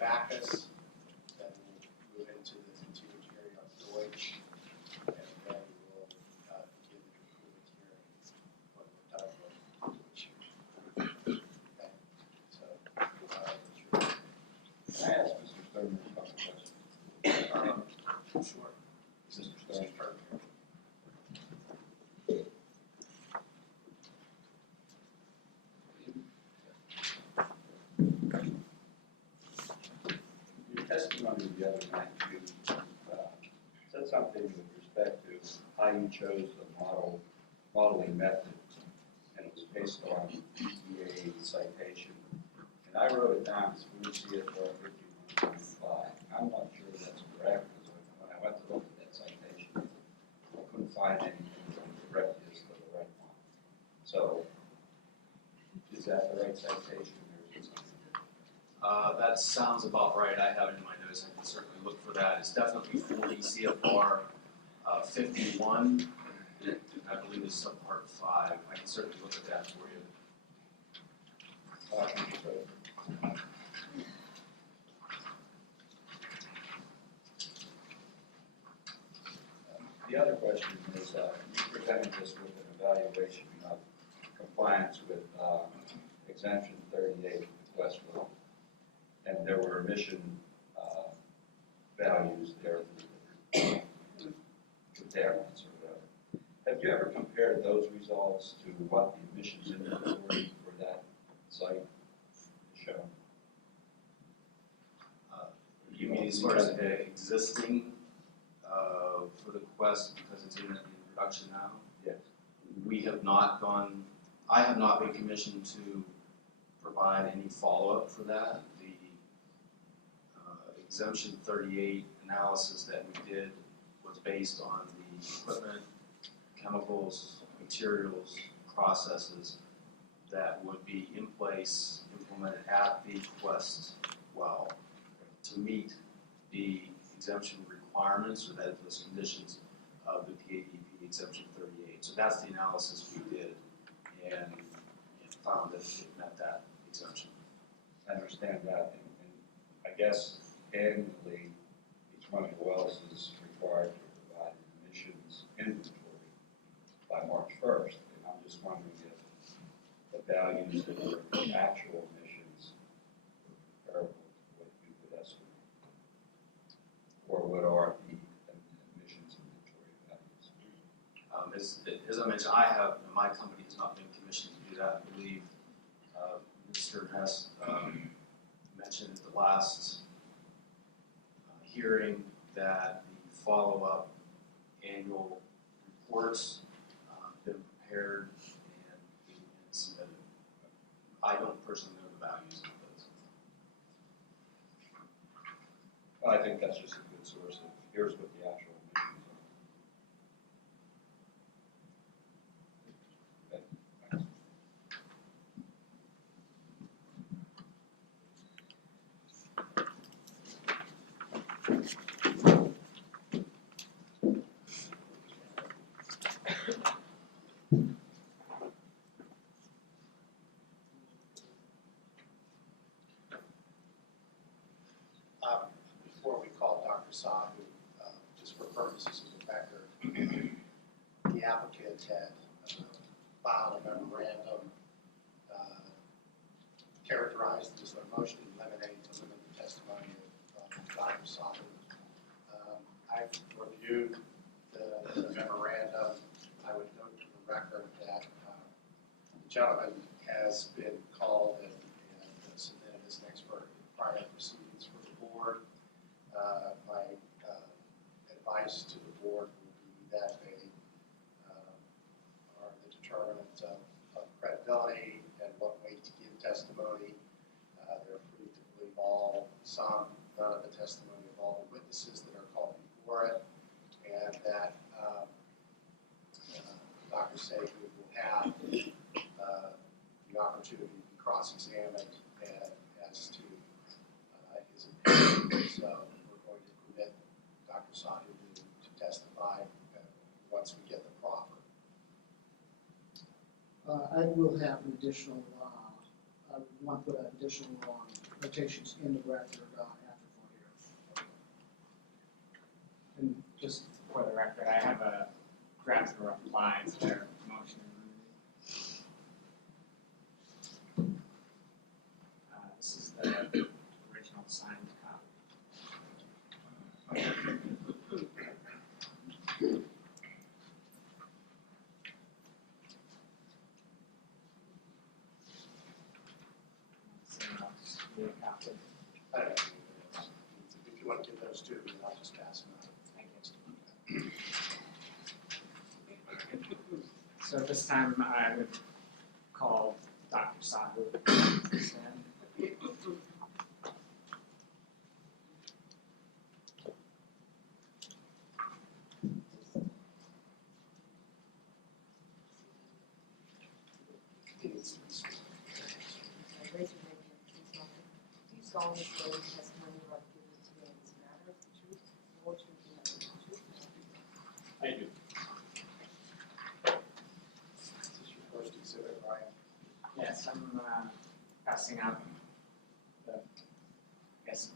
Backus, then we'll move into the continued hearing on Deutsch, and then we'll begin the concluding hearing when we're done with Deutsch. Okay. So, Can I ask Mr. Stern a couple questions? sure. Mr. Stern. Your testimony the other night, you said something with respect to how you chose the modeling method, and it was based on EPA citation. And I wrote it down as we see it for 51.5. I'm not sure that's correct, because when I went to look at that citation, I couldn't find anything that correct is the right one. So, is that the right citation, or is it something different? That sounds about right. I have it in my notes. I can certainly look for that. It's definitely 40 CFR 51. I believe it's subpart 5. I can certainly look at that for you. The other question is, you presented this with an evaluation of compliance with exemption 38 with Westville, and there were emission values there, contaminants or whatever. Have you ever compared those results to what the emissions inventory for that site shown? You mean as far as existing for the Quest because it's in production now? Yes. We have not gone, I have not been commissioned to provide any follow-up for that. The exemption 38 analysis that we did was based on the equipment, chemicals, materials, processes that would be in place, implemented at the Quest well to meet the exemption requirements or that those conditions of the PADP exemption 38. So that's the analysis we did and found that it met that exemption. I understand that, and I guess annually, each one of the wells is required to provide an emissions inventory by March 1st, and I'm just wondering if the values that were actual emissions were comparable to what you would estimate, or what are the emissions inventory values? As I mentioned, my company has not been commissioned to do that. I believe Mr. Hess mentioned at the last hearing that the follow-up annual reports have been prepared and submitted. I don't personally know the values of those. Well, I think that's just a good source of here's what the actual emissions are. Okay, thanks. Before we call Dr. Sahu, just for purposes of the record, the applicant had filed a memorandum characterized as their motion to eliminate the testimony of Dr. Sahu. I've reviewed the memorandum. I would note to the record that the gentleman has been called and submitted as an expert in prior proceedings for the board. My advice to the board would be that they are the determinant of credibility and what weight to give testimony. They're free to believe all, some, none of the testimony of all the witnesses that are called before it, and that Dr. Sahu will have the opportunity to be cross-examined as to his opinion. So we're going to permit Dr. Sahu to testify once we get the proffer. I will have an additional want to put additional notations in the record after for here. And just for the record, I have a draft reply to their motion. This is the original signed copy. So I'll just read a copy. If you want to give those to me, I'll just pass them out. Thank you. So at this time, I would call Dr. Sahu to stand. Raise your right hand, please, Doctor. Do you solemnly swear the testimony you are giving today in this matter is the truth, the whole truth, and nothing but the truth? I do. Is this your first exhibit, Ryan? Yes, I'm passing out the, I guess,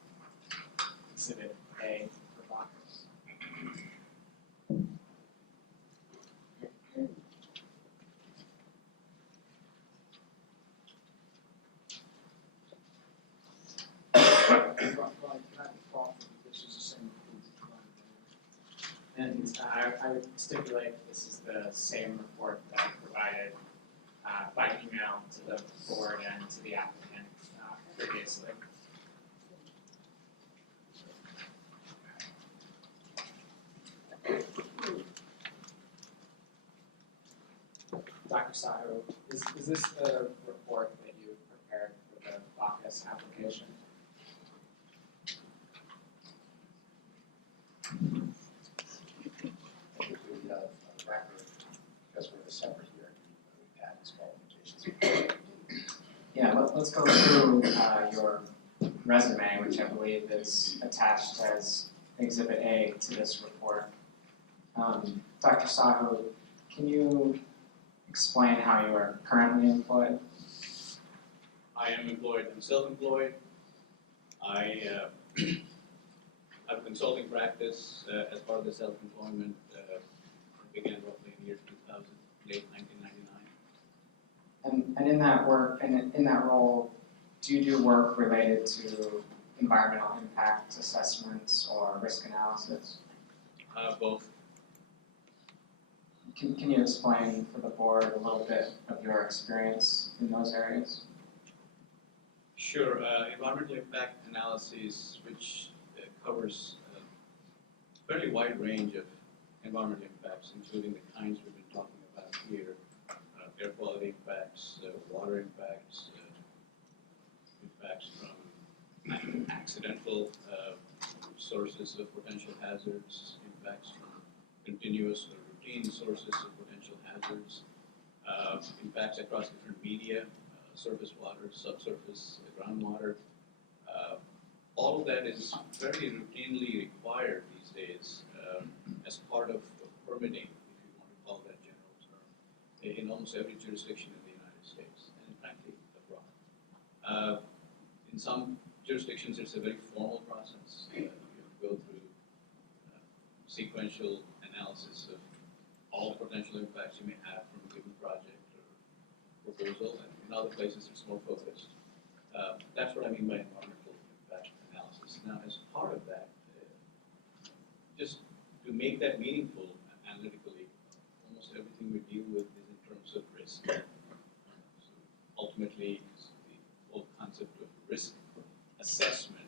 exhibit A for Backus. This is the same proof. And I would stipulate that this is the same report that I provided by email to the board and to the applicant previously. Dr. Sahu, is this the report that you prepared for the Backus application? If we have a record, because we're a separate hearing, we had these qualifications. Yeah, let's go through your resume, which I believe is attached as Exhibit A to this report. Dr. Sahu, can you explain how you are currently employed? I am employed, I'm self-employed. I have a consulting practice as part of the self-employment. It began roughly in the year 2000, late 1999. And in that work, and in that role, do you do work related to environmental impact assessments or risk analysis? Both. Can you explain for the board a little bit of your experience in those areas? Sure, environmental impact analysis, which covers a fairly wide range of environmental impacts, including the kinds we've been talking about here, air quality impacts, water impacts, impacts from accidental sources of potential hazards, impacts from continuous or routine sources of potential hazards, impacts across different media, surface water, subsurface, groundwater. All of that is very routinely required these days as part of permitting, if you want to call that general term, in almost every jurisdiction in the United States, and frankly, abroad. In some jurisdictions, it's a very formal process. You have to go through sequential analysis of all potential impacts you may have from a given project or proposal, and in other places, it's more focused. That's what I mean by environmental impact analysis. Now, as part of that, just to make that meaningful analytically, almost everything we deal with is in terms of risk. So ultimately, the whole concept of risk assessment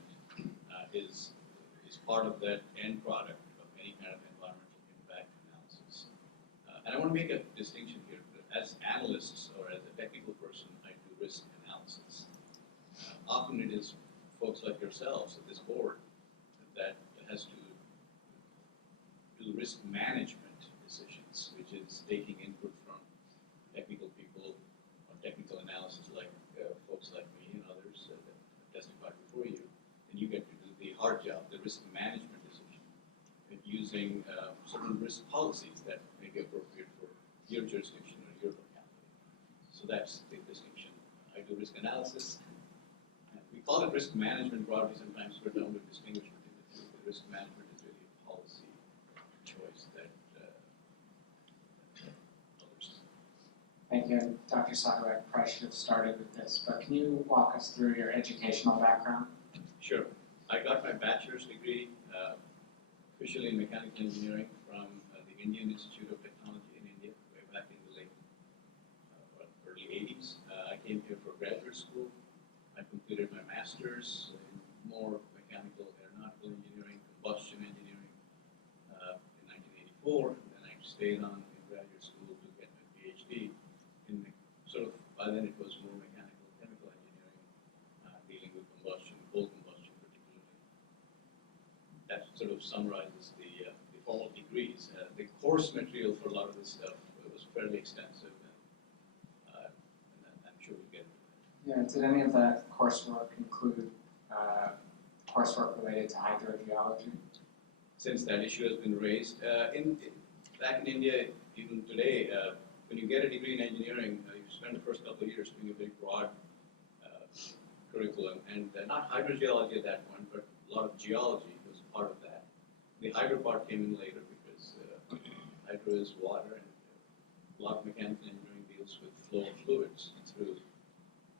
is part of that end product of any kind of environmental impact analysis. And I want to make a distinction here. As analysts or as a technical person, I do risk analysis. Often it is folks like yourselves at this board that has to do risk management decisions, which is taking input from technical people or technical analysis like folks like me and others that testified before you. And you get to do the hard job, the risk management decision, and using certain risk policies that may be appropriate for your jurisdiction or your locality. So that's the distinction. I do risk analysis, call it risk management broadly sometimes, but don't distinguish between the two. The risk management is really a policy choice that others. Thank you. And Dr. Sahu, I probably should have started with this, but can you walk us through your educational background? Sure. I got my bachelor's degree officially in mechanical engineering from the Indian Institute of Technology in India, way back in the early 80s. I came here for graduate school. I completed my master's in more mechanical aeronautical engineering, combustion engineering in 1984. Then I stayed on in graduate school to get my PhD in sort of, by then it was more mechanical chemical engineering, dealing with combustion, coal combustion particularly. That sort of summarizes the formal degrees. The course material for a lot of this stuff was fairly extensive, and I'm sure we'll get into that. Yeah, did any of that coursework include coursework related to hydrogeology? Since that issue has been raised, back in India, even today, when you get a degree in engineering, you spend the first couple of years doing a very broad curriculum, and not hydrogeology at that point, but a lot of geology was part of that. The hydro part came in later because hydro is water, and a lot of mechanical engineering deals with flow of fluids through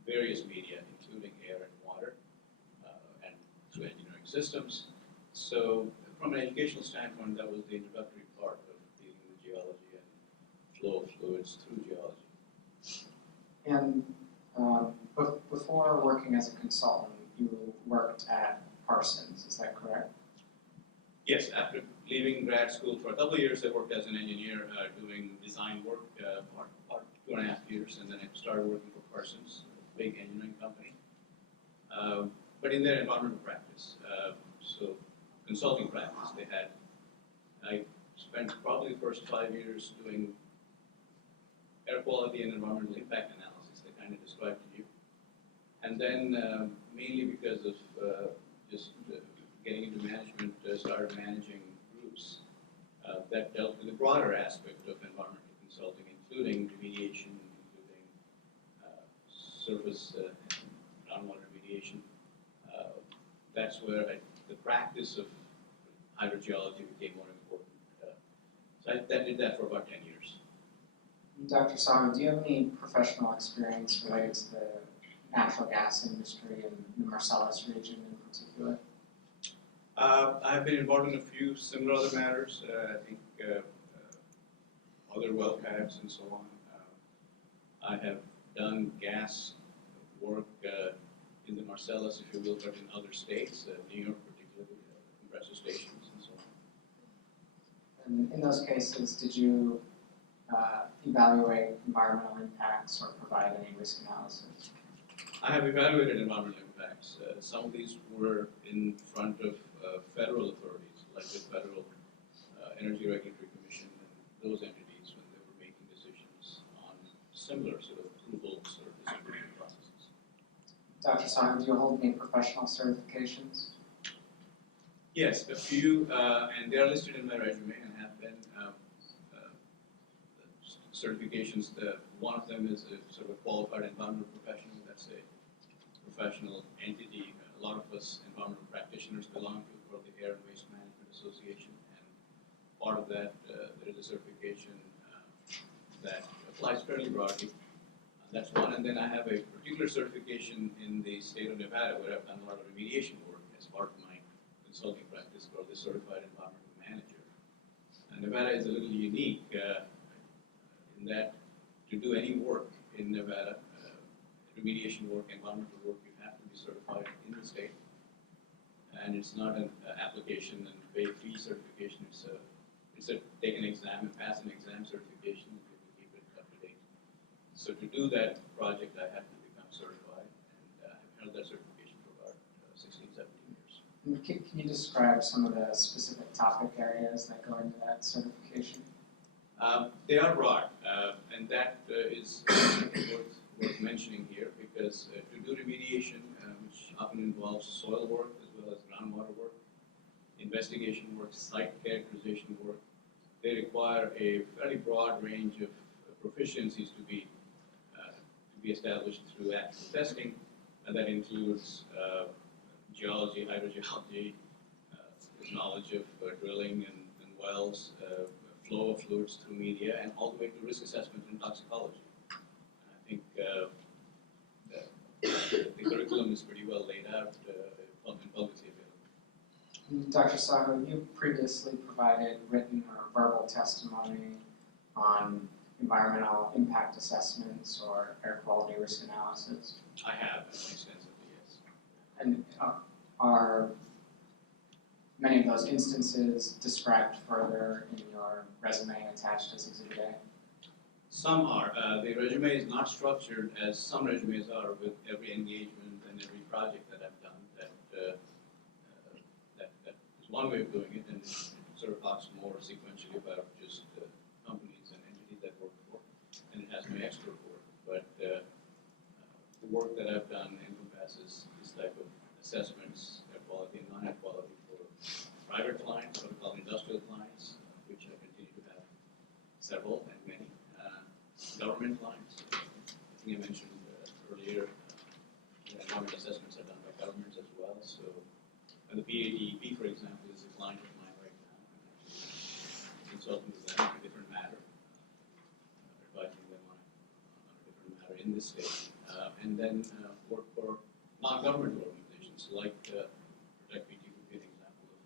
various media, including air and water, and through engineering systems. So from an educational standpoint, that was the introductory part of dealing with geology and flow of fluids through geology. And before working as a consultant, you worked at Parsons, is that correct? Yes, after leaving grad school for a couple of years, I worked as an engineer doing design work, about 2.5 years, and then I started working for Parsons, a big engineering company, but in their environmental practice. So consulting practice they had. I spent probably the first 5 years doing air quality and environmental impact analysis that kind of described to you. And then mainly because of just getting into management, started managing groups that dealt with the broader aspect of environmental consulting, including remediation, including surface groundwater remediation. That's where the practice of hydrogeology became more important. So I did that for about 10 years. Dr. Sahu, do you have any professional experience related to the natural gas industry in the Marcellus region in particular? I've been involved in a few similar other matters. I think other well pads and so on. I have done gas work in the Marcellus, if you will, but in other states, New York particularly, compressor stations and so on. And in those cases, did you evaluate environmental impacts or provide any risk analysis? I have evaluated environmental impacts. Some of these were in front of federal authorities, like the Federal Energy Regulatory Commission and those entities when they were making decisions on similar sort of approvals or decision processes. Dr. Sahu, do you hold any professional certifications? Yes, a few, and they are listed in my resume and have been certifications. One of them is a sort of qualified environmental professional. That's a professional entity. A lot of us environmental practitioners belong to, called the Air and Waste Management Association, and part of that there is a certification that applies fairly broadly. That's one, and then I have a particular certification in the state of Nevada where I've done a lot of remediation work as part of my consulting practice called the Certified Environmental Manager. And Nevada is a little unique in that to do any work in Nevada, remediation work, environmental work, you have to be certified in the state. And it's not an application and pay fee certification. It's a take an exam and pass an exam certification and you keep it up to date. So to do that project, I had to become certified, and I've held that certification for about 16, 17 years. And can you describe some of the specific topic areas that go into that certification? They are broad, and that is worth mentioning here because to do remediation, which often involves soil work as well as groundwater work, investigation work, site characterization work, they require a fairly broad range of proficiencies to be established through actual testing, and that includes geology, hydrogeology, knowledge of drilling and wells, flow of fluids through media, and all the way to risk assessment and toxicology. And I think the curriculum is pretty well laid out and publicly available. Dr. Sahu, you previously provided written or verbal testimony on environmental impact assessments or air quality risk analysis. I have extensively, yes. And are many of those instances described further in your resume attached as Exhibit A? Some are. The resume is not structured as some resumes are with every engagement and every project that I've done. That is one way of doing it, and it sort of talks more sequentially about just companies and entities that work for, and it has my extra work. But the work that I've done encompasses this type of assessments, air quality and non-air quality for private clients, what we call industrial clients, which I continue to have several and many. Government clients, I think I mentioned earlier, environmental assessments are done by governments as well. So, and the PADEP, for example, is a client of mine right now. I'm consulting with them on a different matter, advising them on a different matter in this state. And then work for non-governmental organizations like Protect PG would be an example of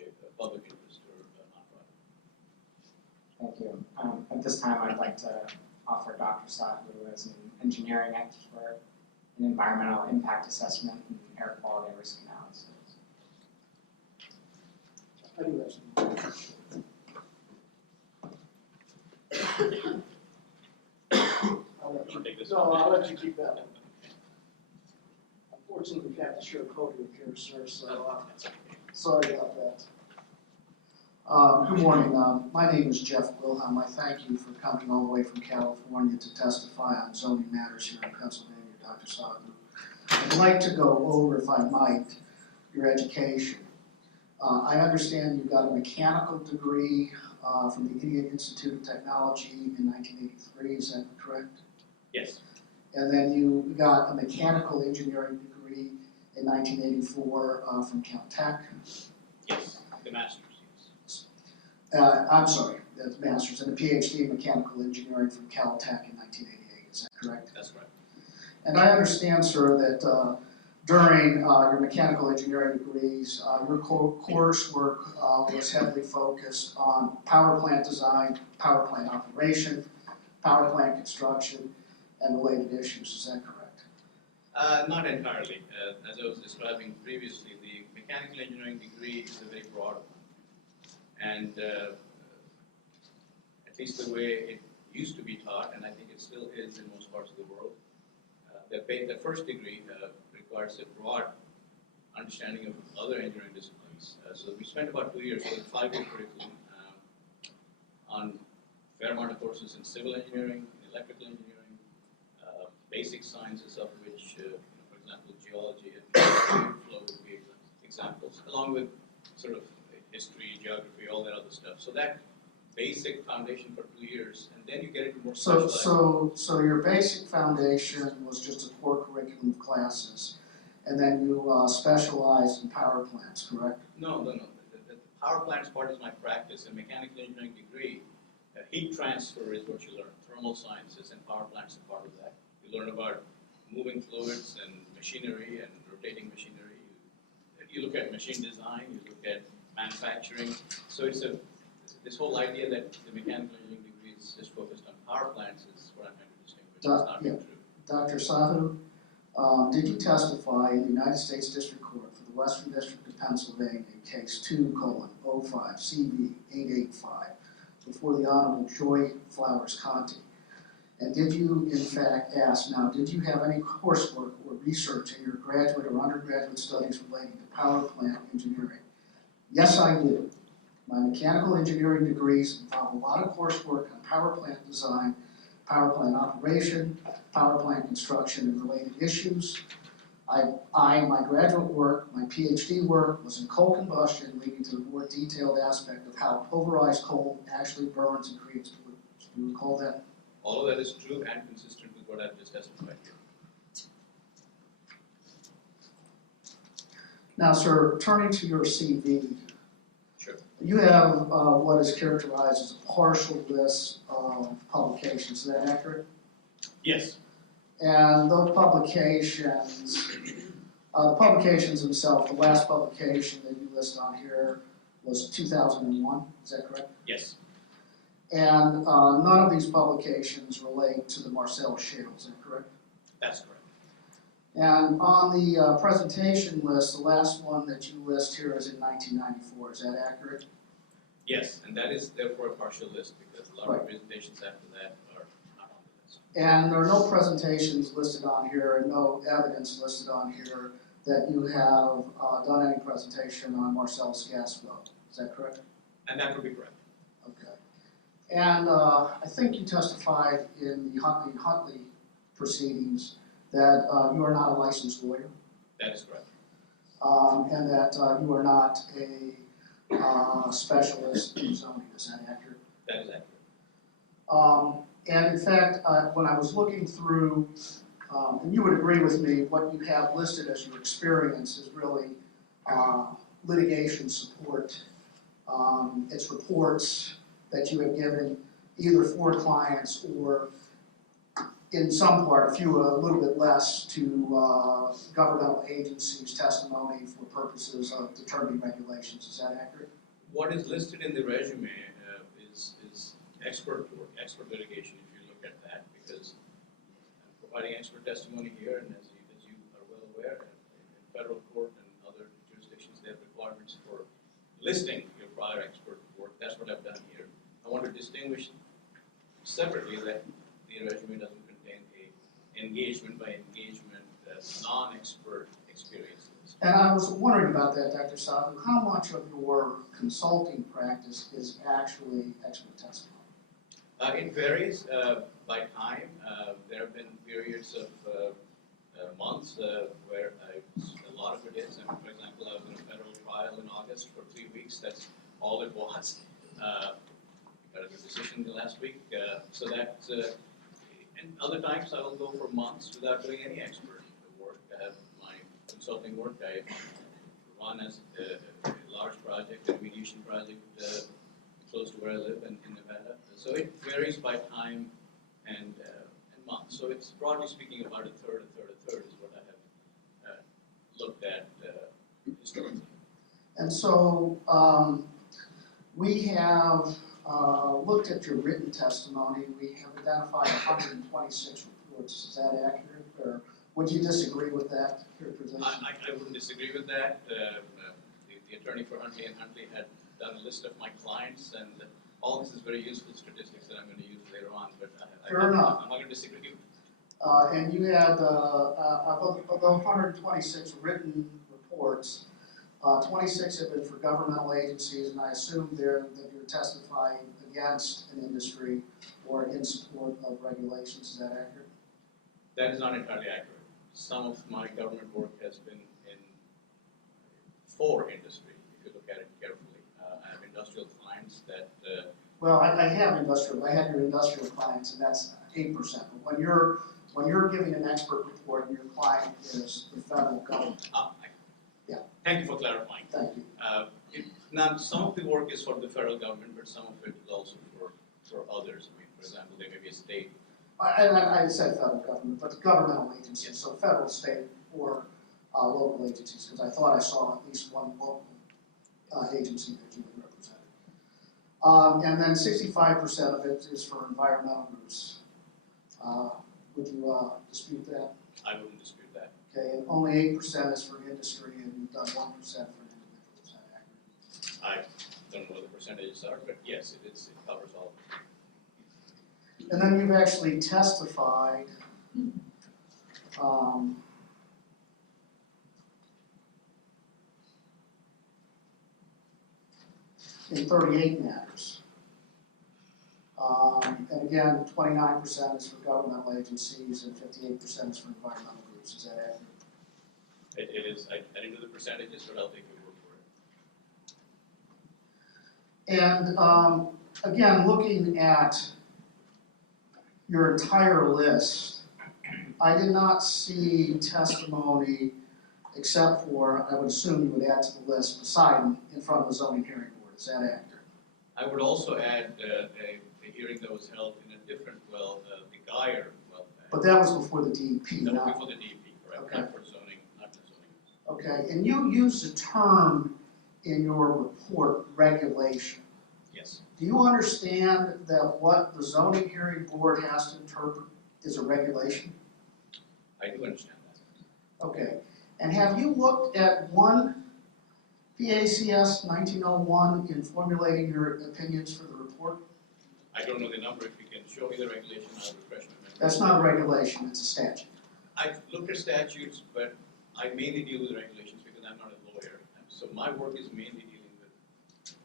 a public interest or nonprofit. Thank you. At this time, I'd like to offer Dr. Sahu as an engineering expert in environmental impact assessment and air quality risk analysis. I do have some. I'll let you keep that one. Unfortunately, we have to share a podium here, sir, so sorry about that. Good morning. My name is Jeff Wilhelm. I thank you for coming all the way from California to testify on zoning matters here in Pennsylvania, Dr. Sahu. I'd like to go over, if I might, your education. I understand you got a mechanical degree from the Indian Institute of Technology in 1983, is that correct? Yes. And then you got a mechanical engineering degree in 1984 from Caltech. Yes, the master's. I'm sorry, the master's and a PhD in mechanical engineering from Caltech in 1988, is that correct? That's right. And I understand, sir, that during your mechanical engineering degrees, your coursework was heavily focused on power plant design, power plant operation, power plant construction, and related issues, is that correct? Not entirely. As I was describing previously, the mechanical engineering degree is a very broad one. And at least the way it used to be taught, and I think it still is in most parts of the world, the first degree requires a broad understanding of other engineering disciplines. So we spent about 2 years, so a 5-year curriculum, on a fair amount of courses in civil engineering, in electrical engineering, basic sciences of which, for example, geology and flow would be examples, along with sort of history, geography, all that other stuff. So that basic foundation for 2 years, and then you get into more specialized. So your basic foundation was just a core curriculum of classes, and then you specialized in power plants, correct? No. The power plants part is my practice. In mechanical engineering degree, heat transfer is what you learn. Thermal sciences and power plants are part of that. You learn about moving fluids and machinery and rotating machinery. You look at machine design, you look at manufacturing. So it's this whole idea that the mechanical engineering degree is just focused on power plants is what I'm trying to distinguish. It's not true. Dr. Sahu, did you testify in the United States District Court for the Western District of Pennsylvania in case 2:05 CB 885 before the Honorable Joy Flowers Conti? And did you, in fact, ask, now, did you have any coursework or research in your graduate or undergraduate studies relating to power plant engineering? Yes, I did. My mechanical engineering degrees involve a lot of coursework on power plant design, power plant operation, power plant construction, and related issues. My graduate work, my PhD work, was in coal combustion, leading to the more detailed aspect of how pulverized coal actually burns and creates pollutants. Do you recall that? All of that is true and consistent with what I've just testified here. Now, sir, turning to your CV. Sure. You have what is characterized as a partial list of publications, is that accurate? Yes. And those publications, the publications themselves, the last publication that you list on here was 2001, is that correct? Yes. And none of these publications relate to the Marcellus Shale, is that correct? That's correct. And on the presentation list, the last one that you list here is in 1994, is that accurate? Yes, and that is therefore a partial list because a lot of presentations after that are not on the list. And there are no presentations listed on here and no evidence listed on here that you have done any presentation on Marcellus gas flow, is that correct? And that would be correct. Okay. And I think you testified in the Huntley proceedings that you are not a licensed lawyer, That is correct. and that you are not a specialist in zoning, is that accurate? That is accurate. And in fact, when I was looking through, and you would agree with me, what you have listed as your experience is really litigation support. It's reports that you have given either for clients or in some part, a little bit less, to governmental agencies' testimony for purposes of determining regulations. Is that accurate? What is listed in the resume is expert work, expert litigation, if you look at that, because I'm providing expert testimony here, and as you are well aware, in federal court and other jurisdictions, they have requirements for listing your prior expert work. That's what I've done here. I want to distinguish separately that the resume doesn't contain a engagement by engagement, non-expert experiences. And I was wondering about that, Dr. Sahu. How much of your consulting practice is actually expert testimony? It varies by time. There have been periods of months where a lot of it is. And for example, I was in a federal trial in August for 3 weeks. That's all it was. Got a good decision last week. So that, and other times I will go for months without doing any expert work. I have my consulting work. I run as a large project, a remediation project close to where I live in Nevada. So it varies by time and month. So it's broadly speaking about a third is what I have looked at historically. And so we have looked at your written testimony. We have identified 126 reports. Is that accurate? Or would you disagree with that characterization? I wouldn't disagree with that. The attorney for Huntley & Huntley had done a list of my clients, and all this is very useful statistics that I'm going to use later on, but Fair enough. I'm not going to disagree. And you had, of the 126 written reports, 26 have been for governmental agencies, and I assume that you're testifying against an industry or in support of regulations. Is that accurate? That is not entirely accurate. Some of my government work has been in for industry, if you look at it carefully. I have industrial clients that... Well, I have industrial. I have your industrial clients, and that's 8%. But when you're giving an expert report, and your client is the federal government. Yeah. Thank you for clarifying. Thank you. Now, some of the work is for the federal government, but some of it is also for others. I mean, for example, there may be a state. I said federal government, but governmental agencies, yes. So federal, state, or local agencies, because I thought I saw at least one local agency that you had represented. And then 65% of it is for environmental groups. Would you dispute that? I wouldn't dispute that. Okay, and only 8% is for industry, and you've done 1% for individuals. Is that accurate? I don't know what the percentages are, but yes, it covers all of it. And then you've actually testified in 38 matters. And again, 29% is for governmental agencies and 58% is for environmental groups. Is that accurate? It is. I didn't do the percentages, but I'll take your word for it. And again, looking at your entire list, I did not see testimony except for, I would assume you would add to the list, Poseidon in front of the zoning hearing board. Is that accurate? I would also add a hearing that was held in a different well, the Geyer well. But that was before the DEP, That was not, before the DEP, correct? Okay. Not for zoning, not for zoning. okay, and you use the term in your report, regulation. Yes. Do you understand that what the zoning hearing board has to interpret is a regulation? I do understand that. Okay, and have you looked at one PACS 1901 in formulating your opinions for the report? I don't know the number. If you can show me the regulation, I'll refresh my memory. That's not a regulation, it's a statute. I've looked at statutes, but I mainly deal with regulations because I'm not a lawyer. So my work is mainly dealing with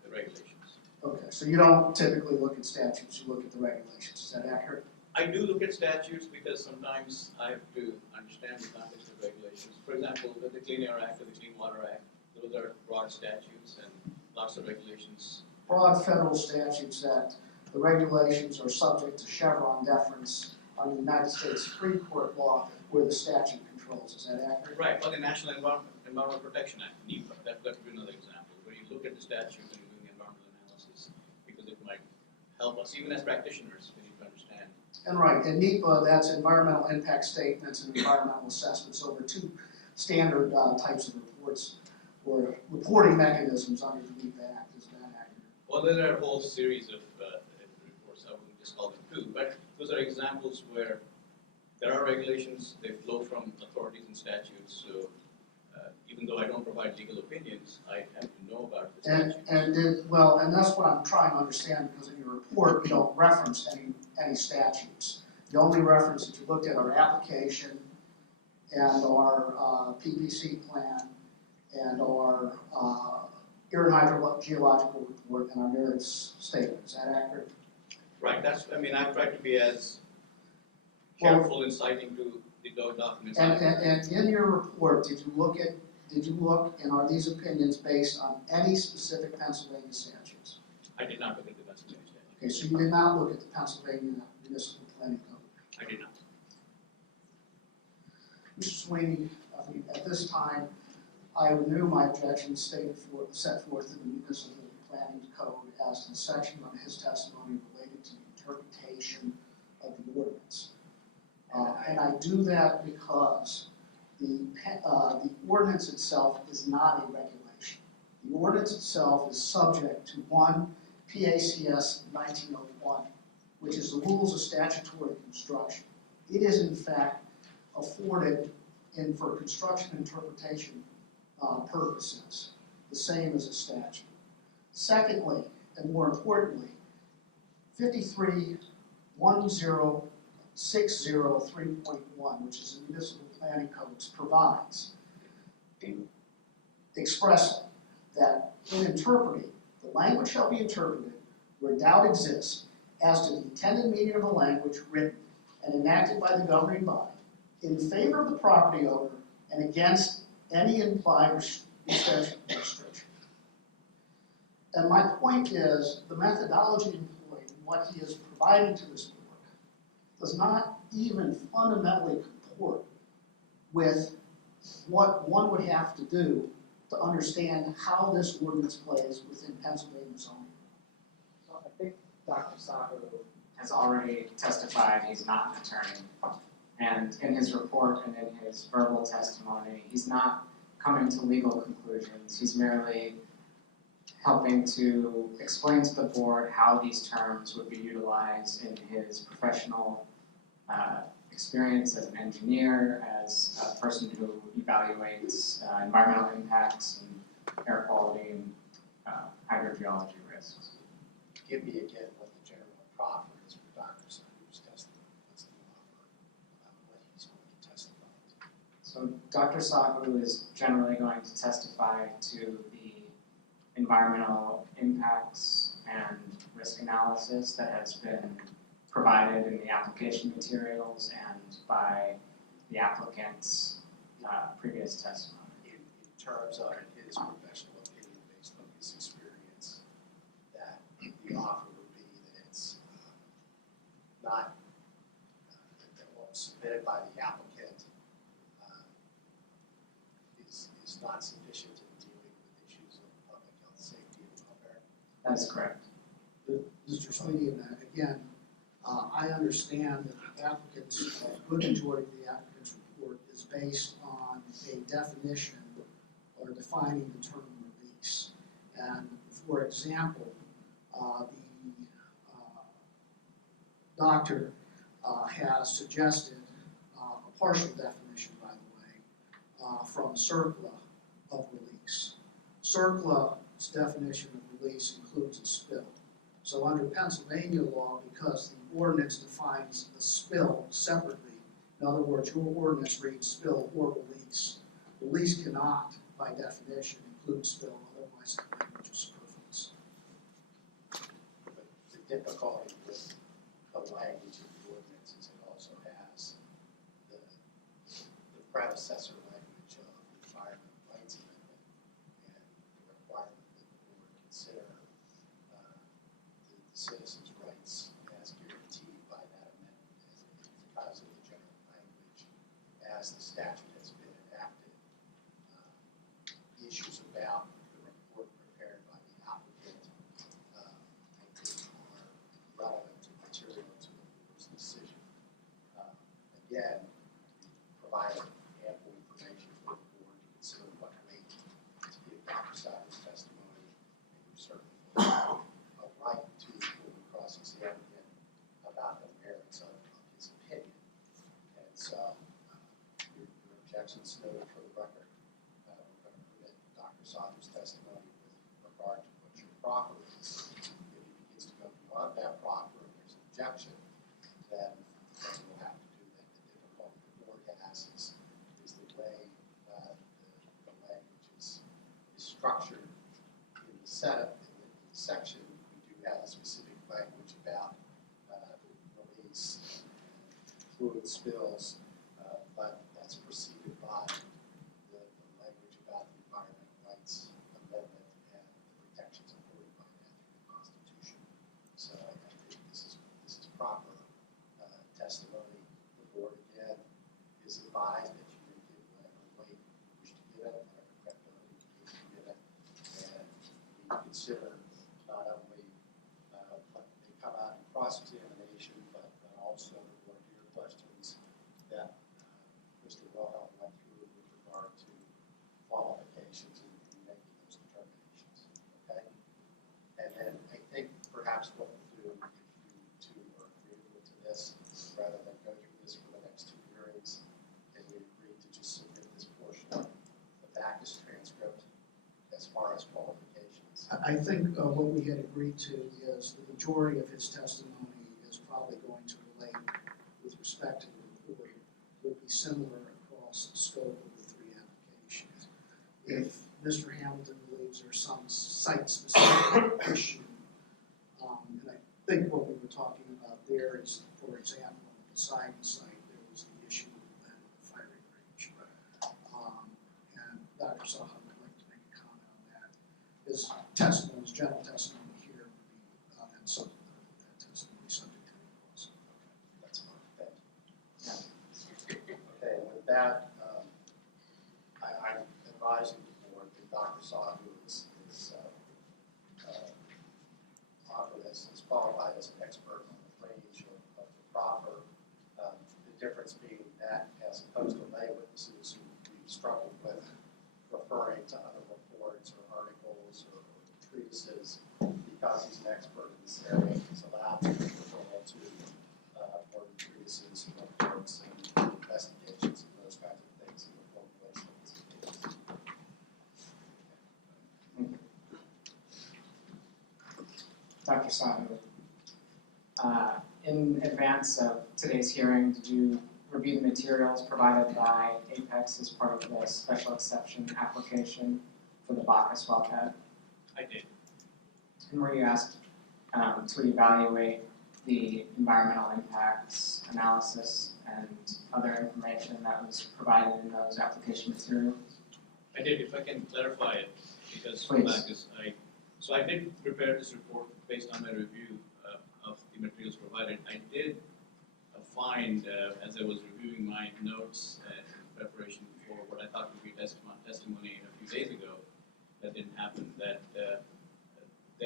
the regulations. Okay, so you don't typically look at statutes, you look at the regulations, is that accurate? I do look at statutes because sometimes I have to understand the context of regulations. For example, the Clean Air Act or the Clean Water Act, those are broad statutes and lots of regulations. Broad federal statutes that the regulations are subject to Chevron deference under the United States Supreme Court law where the statute controls, is that accurate? Right, or the National Environmental Protection Act, NEPA, that could be another example, where you look at the statute and you're doing environmental analysis because it might help us, even as practitioners, we need to understand. And right, and NEPA, that's environmental impact statements and environmental assessments over two standard types of reports or reporting mechanisms under the NEPA Act, is that accurate? Well, there are a whole series of reports, I wouldn't just call them two, but those are examples where there are regulations, they flow from authorities and statutes, so even though I don't provide legal opinions, I have to know about the statutes. And that's what I'm trying to understand, because in your report, you don't reference any statutes. The only reference that you looked at are application and our PPC plan and our air and hydrogeological report and our merits statement. Is that accurate? Right, I've tried to be as careful in citing to the documents. And in your report, did you look, and are these opinions based on any specific Pennsylvania statutes? I did not look at the Pennsylvania statute. Okay, so you did not look at the Pennsylvania Municipal Planning Code. I did not. Mr. Sweeney, at this time, I renew my objection set forth in the Municipal Planning Code as to the section of his testimony related to the interpretation of the ordinance. And I do that because the ordinance itself is not a regulation. The ordinance itself is subject to 1 PACS 1901, which is the rules of statutory construction. It is in fact afforded for construction interpretation purposes, the same as a statute. Secondly, and more importantly, 531060.3.1, which is the Municipal Planning Codes, provides expressly that in interpreting, the language shall be interpreted where doubt exists as to the intended meaning of the language written and enacted by the governing body in favor of the property owner and against any implied restriction. And my point is, the methodology employed, what he is providing to this board, does not even fundamentally comport with what one would have to do to understand how this ordinance plays within Pennsylvania zoning. So I think Dr. Sahu has already testified he's not an attorney. And in his report and in his verbal testimony, he's not coming to legal conclusions. He's merely helping to explain to the board how these terms would be utilized in his professional experience as an engineer, as a person who evaluates environmental impacts and air quality and hydrogeology risks. Give me again what the general proffer is for Dr. Sahu's testimony. What's the offer about what he's going to testify to? So Dr. Sahu is generally going to testify to the environmental impacts and risk analysis that has been provided in the application materials and by the applicant's previous testimony. In terms of his professional opinion based on his experience, that the offer would be that it's not, that what was submitted by the applicant is not sufficient in dealing with issues of public health, safety, and welfare? That is correct. Mr. Sweeney, and again, I understand that the applicant's, a good majority of the applicant's report is based on a definition or defining the term release. And for example, the doctor has suggested a partial definition, by the way, from CERCLA of release. CERCLA's definition of release includes a spill. So under Pennsylvania law, because the ordinance defines the spill separately, in other words, your ordinance reads spill or release. Release cannot, by definition, include spill, otherwise the language is superfluous. But the difficulty with the language of the ordinance is it also has the predecessor language of the Environmental Rights Amendment and the requirement that the board consider the citizens' rights as guaranteed by that amendment because of the general language as the statute has been enacted. Issues about the report prepared by the applicant, I think, are relevant and material to the board's decision. Again, provided ample information for the board to consider what weight to give Dr. Sahu's testimony, and you certainly will have a right to fully cross-examine him about the merits of his opinion. And so, your objections noted for the record. We're going to permit Dr. Sahu's testimony with regard to what your proffer is. If he begins to go beyond that proffer and there's an objection, then we'll have to do that. The difficulty the board has is the way the language is structured in the setup. In the section, we do have a specific language about release, fluid spills, but that's preceded by the language about the Environmental Rights Amendment and the protections afforded by that through the Constitution. So I think this is proper testimony. The board again is advised that you may give whatever weight you wish to give it, whatever credibility you wish to give it, and we consider not only what may come out in cross-examination, but also the more dear questions that Mr. Wilhelm went through with regard to qualifications and making those determinations. Okay? And then I think perhaps what we'll do, if you two are agreeable to this, rather than go through this for the next two hearings, and we agree to just submit this portion of the Backus transcript as far as qualifications. I think what we had agreed to is the majority of his testimony is probably going to relate with respect to the report, would be similar across the scope of the three applications. If Mr. Hamilton believes there's some site-specific issue, and I think what we were talking about there is, for example, on the Poseidon site, there was the issue of the firing range. And Dr. Sahu would like to make a comment on that. His testimony, his general testimony here would be, and so that testimony subject to the also. Okay, that's fine. Thank you. Okay, and with that, I'm advising the board that Dr. Sahu is offered as qualified as an expert on the range of the proffer. The difference being that, as opposed to lay witnesses who we've struggled with referring to other reports or articles or treatises, because he's an expert in this area, he's allowed to refer to more treatises and reports and investigations and those kinds of things in the formulation of his opinions. Dr. Sahu, in advance of today's hearing, did you review the materials provided by Apex as part of the special exception application for the Backus well pad? I did. And were you asked to evaluate the environmental impacts analysis and other information that was provided in those application materials? I did, if I can clarify it, because Please. Backus, I did prepare this report based on my review of the materials provided. I did find, as I was reviewing my notes in preparation for what I thought would be testimony in a few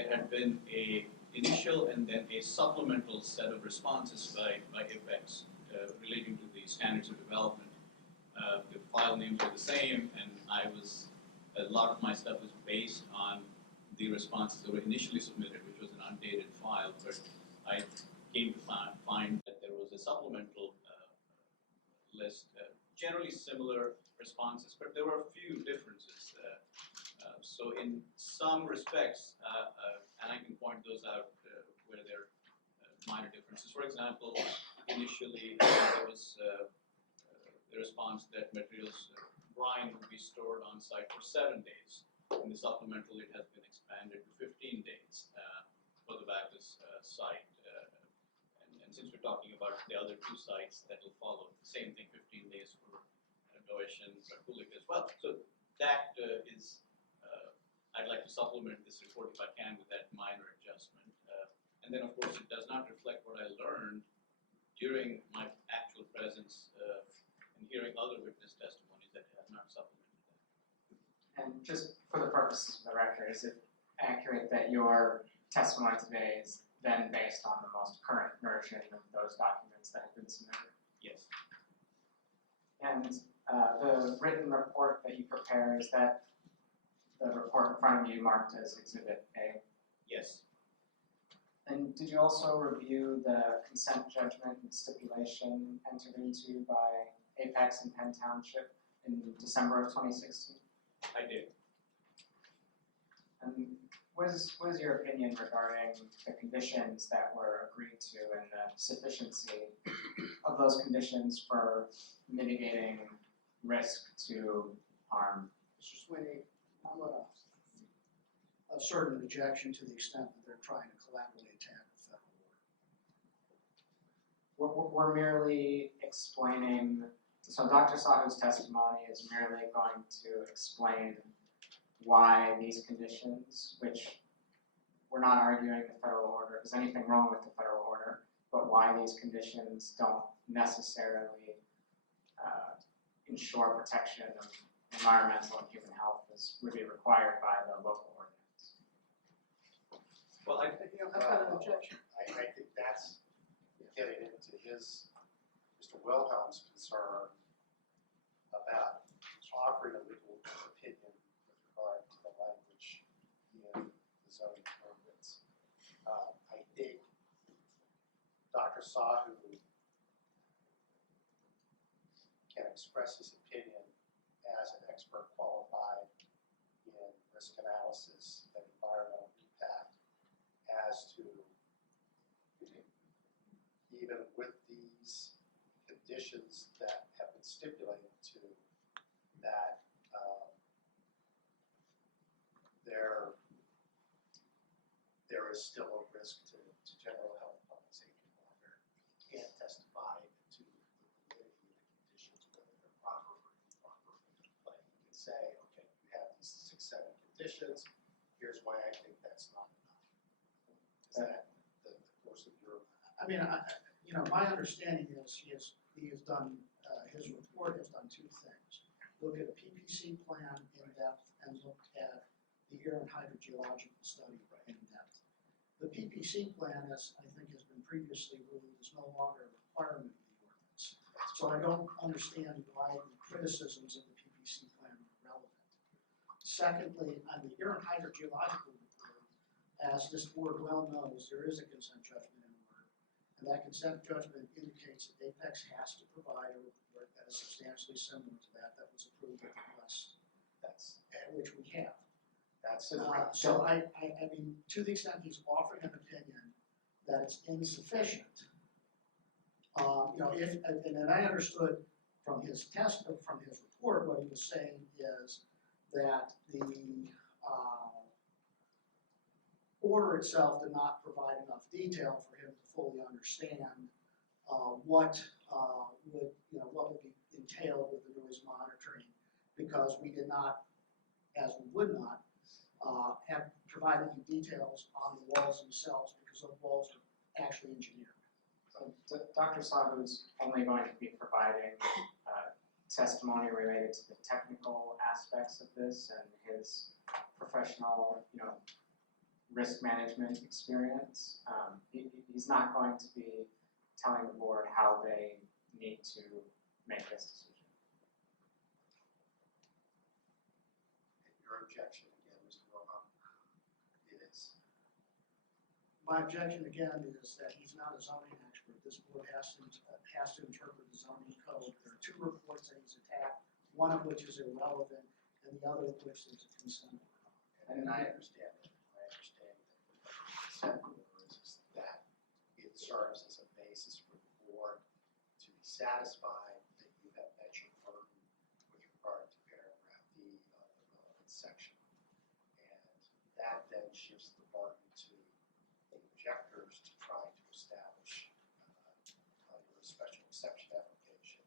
there had been a initial and then a supplemental set of responses by Apex relating to the standards of development. The file names were the same, and a lot of my stuff was based on the responses that were initially submitted, which was an undated file, but I came to find that there was a supplemental list, generally similar responses, but there were a few differences. So in some respects, and I can point those out where there are minor differences. For example, initially there was the response that materials brine would be stored on site for 7 days. In the supplemental, it has been expanded to 15 days for the Backus site. And since we're talking about the other 2 sites that will follow, the same thing, 15 days for Doish and Kulik as well. So that is, I'd like to supplement this report if I can with that minor adjustment. And then, of course, it does not reflect what I learned during my actual presence and hearing other witness testimonies that have not supplemented that. And just for the purposes of the record, is it accurate that your testimony today is then based on the most current version of those documents that have been submitted? Yes. And the written report that you prepared, is that the report in front of you marked as Exhibit A? Yes. And did you also review the consent judgment and stipulation entered into by Apex and Penn Township in December of 2016? I did. And what is your opinion regarding the conditions that were agreed to and the sufficiency of those conditions for mitigating risk to harm? Mr. Sweeney, I'm gonna assert an objection to the extent that they're trying to collaterally attack the federal order. We're merely explaining, so Dr. Sahu's testimony is merely going to explain why these conditions, which we're not arguing the federal order, is anything wrong with the federal order, but why these conditions don't necessarily ensure protection of environmental and human health as would be required by the local ordinance. Well, I've got an objection. I think that's getting into Mr. Wilhelm's concern about offering a legal opinion with regard to the language in the zoning ordinance. I think Dr. Sahu can express his opinion as an expert qualified in risk analysis and environmental impact as to, even with these conditions that have been stipulated to, that there is still a risk to general health, public safety, and welfare. He can't testify to the validity of the conditions, whether they're proper or improper, but he can say, okay, you have these 6, 7 conditions, here's why I think that's not enough. Is that the course of your? I mean, my understanding is he has done, his report has done 2 things. Look at a PPC plan in depth and looked at the air and hydrogeological study in depth. The PPC plan, as I think has been previously ruled, is no longer a requirement of the ordinance. So I don't understand why the criticisms of the PPC plan are relevant. Secondly, on the air and hydrogeological report, as this board well knows, there is a consent judgment in order. And that consent judgment indicates that Apex has to provide a report that is substantially similar to that was approved at the request, which we have. So I mean, to the extent he's offering an opinion that it's insufficient, and I understood from his report, what he was saying is that the order itself did not provide enough detail for him to fully understand what would be entailed with the noise monitoring, because we did not, as we would not, have provided the details on the walls themselves, because those walls are actually engineered. So Dr. Sahu's only going to be providing testimony related to the technical aspects of this and his professional, risk management experience. He's not going to be telling the board how they need to make this decision. And your objection again, Mr. Wilhelm, is? My objection again is that he's not a zoning expert. This board has to interpret the zoning code. There are two reports that he's attacked, one of which is irrelevant, and the other of which there's a consent order. And I understand that. I understand that the consent order is that it serves as a basis for the board to be satisfied that you have met your burden with regard to paragraph D of the relevant section. And that then shifts the burden to the objectors to try to establish under a special exception application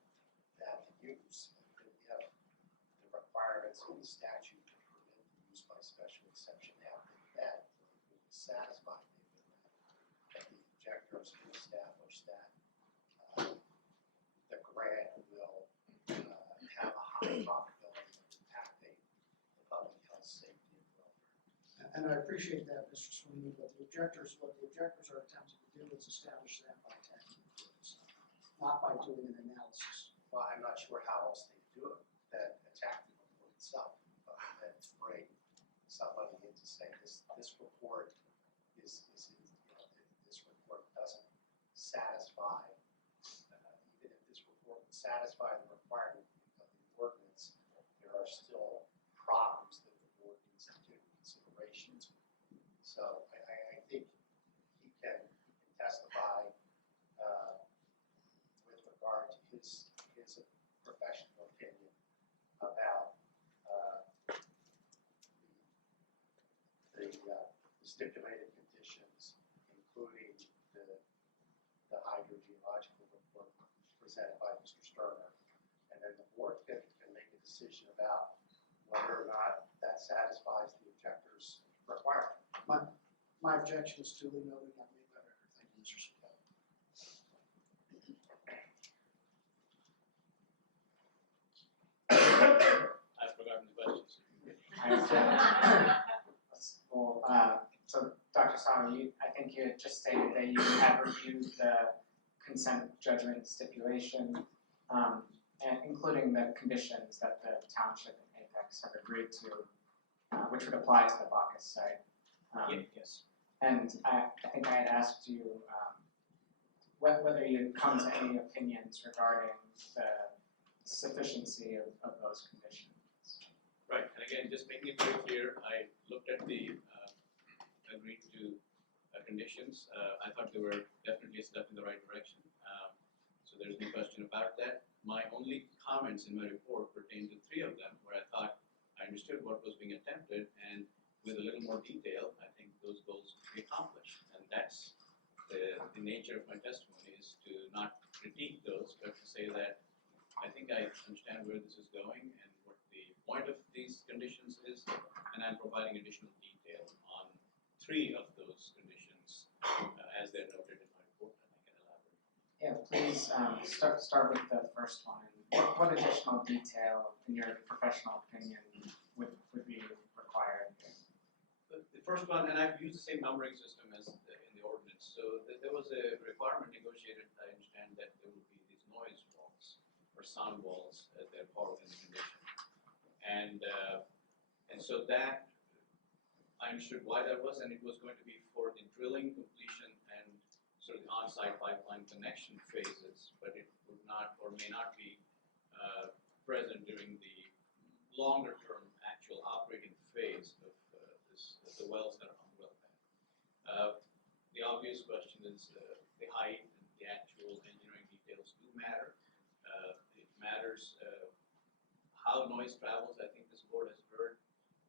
that the use, if the requirements in the statute to permit the use by special exception have been met, or satisfied they've been met, that the objectors can establish that the grant will have a high probability of impacting the public health, safety, and welfare. And I appreciate that, Mr. Sweeney, but what the objectors are attempting to do is establish that by attacking the courts, not by doing an analysis. Well, I'm not sure how else they do it than attack the report itself. And to bring somebody in to say this report is this report doesn't satisfy, even if this report would satisfy the requirement of the ordinance, there are still problems that the board needs to take into considerations. So I think he can testify with regard to his professional opinion about the stipulated conditions, including the hydrogeological report presented by Mr. Sterner. And then the board can make a decision about whether or not that satisfies the objector's requirement. My objection is duly noted. I'll leave that record. Thank you, Mr. Sweeney. I've forgotten the questions. Well, so Dr. Sahu, I think you had just stated that you had reviewed the consent judgment stipulation, and including the conditions that the township and Apex have agreed to, which would apply to the Backus site. Yes. And I think I had asked you whether you'd come to any opinions regarding the sufficiency of those conditions. Right, and again, just making it very clear, I looked at the agreed to conditions. I thought they were definitely a step in the right direction. So there's no question about that. My only comments in my report pertain to 3 of them, where I thought I understood what was being attempted, and with a little more detail, I think those goals could be accomplished. And that's the nature of my testimony, is to not critique those, but to say that I think I understand where this is going and what the point of these conditions is, and I'm providing additional detail on 3 of those conditions as they're noted in my report, and I can elaborate. Yeah, please start with the first one. What additional detail, in your professional opinion, would be required? The first one, and I've used the same numbering system as in the ordinance. So there was a requirement negotiated. I understand that there will be these noise walls or sound walls as they're part of the condition, and so that I understood why that was, and it was going to be for the drilling, completion, and sort of the on-site pipeline connection phases, but it would not or may not be present during the longer-term actual operating phase of the wells that are on the well pad. The obvious question is the height and the actual engineering details do matter. It matters how noise travels. I think this board has heard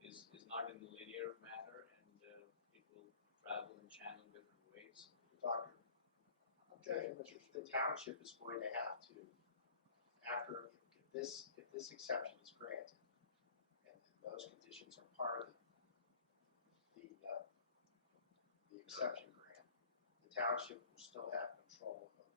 is not in the linear manner, and it will travel and channel different ways. Doctor, the township is going to have to, after if this exception is granted, and those conditions are part of the exception grant, the township will still have control over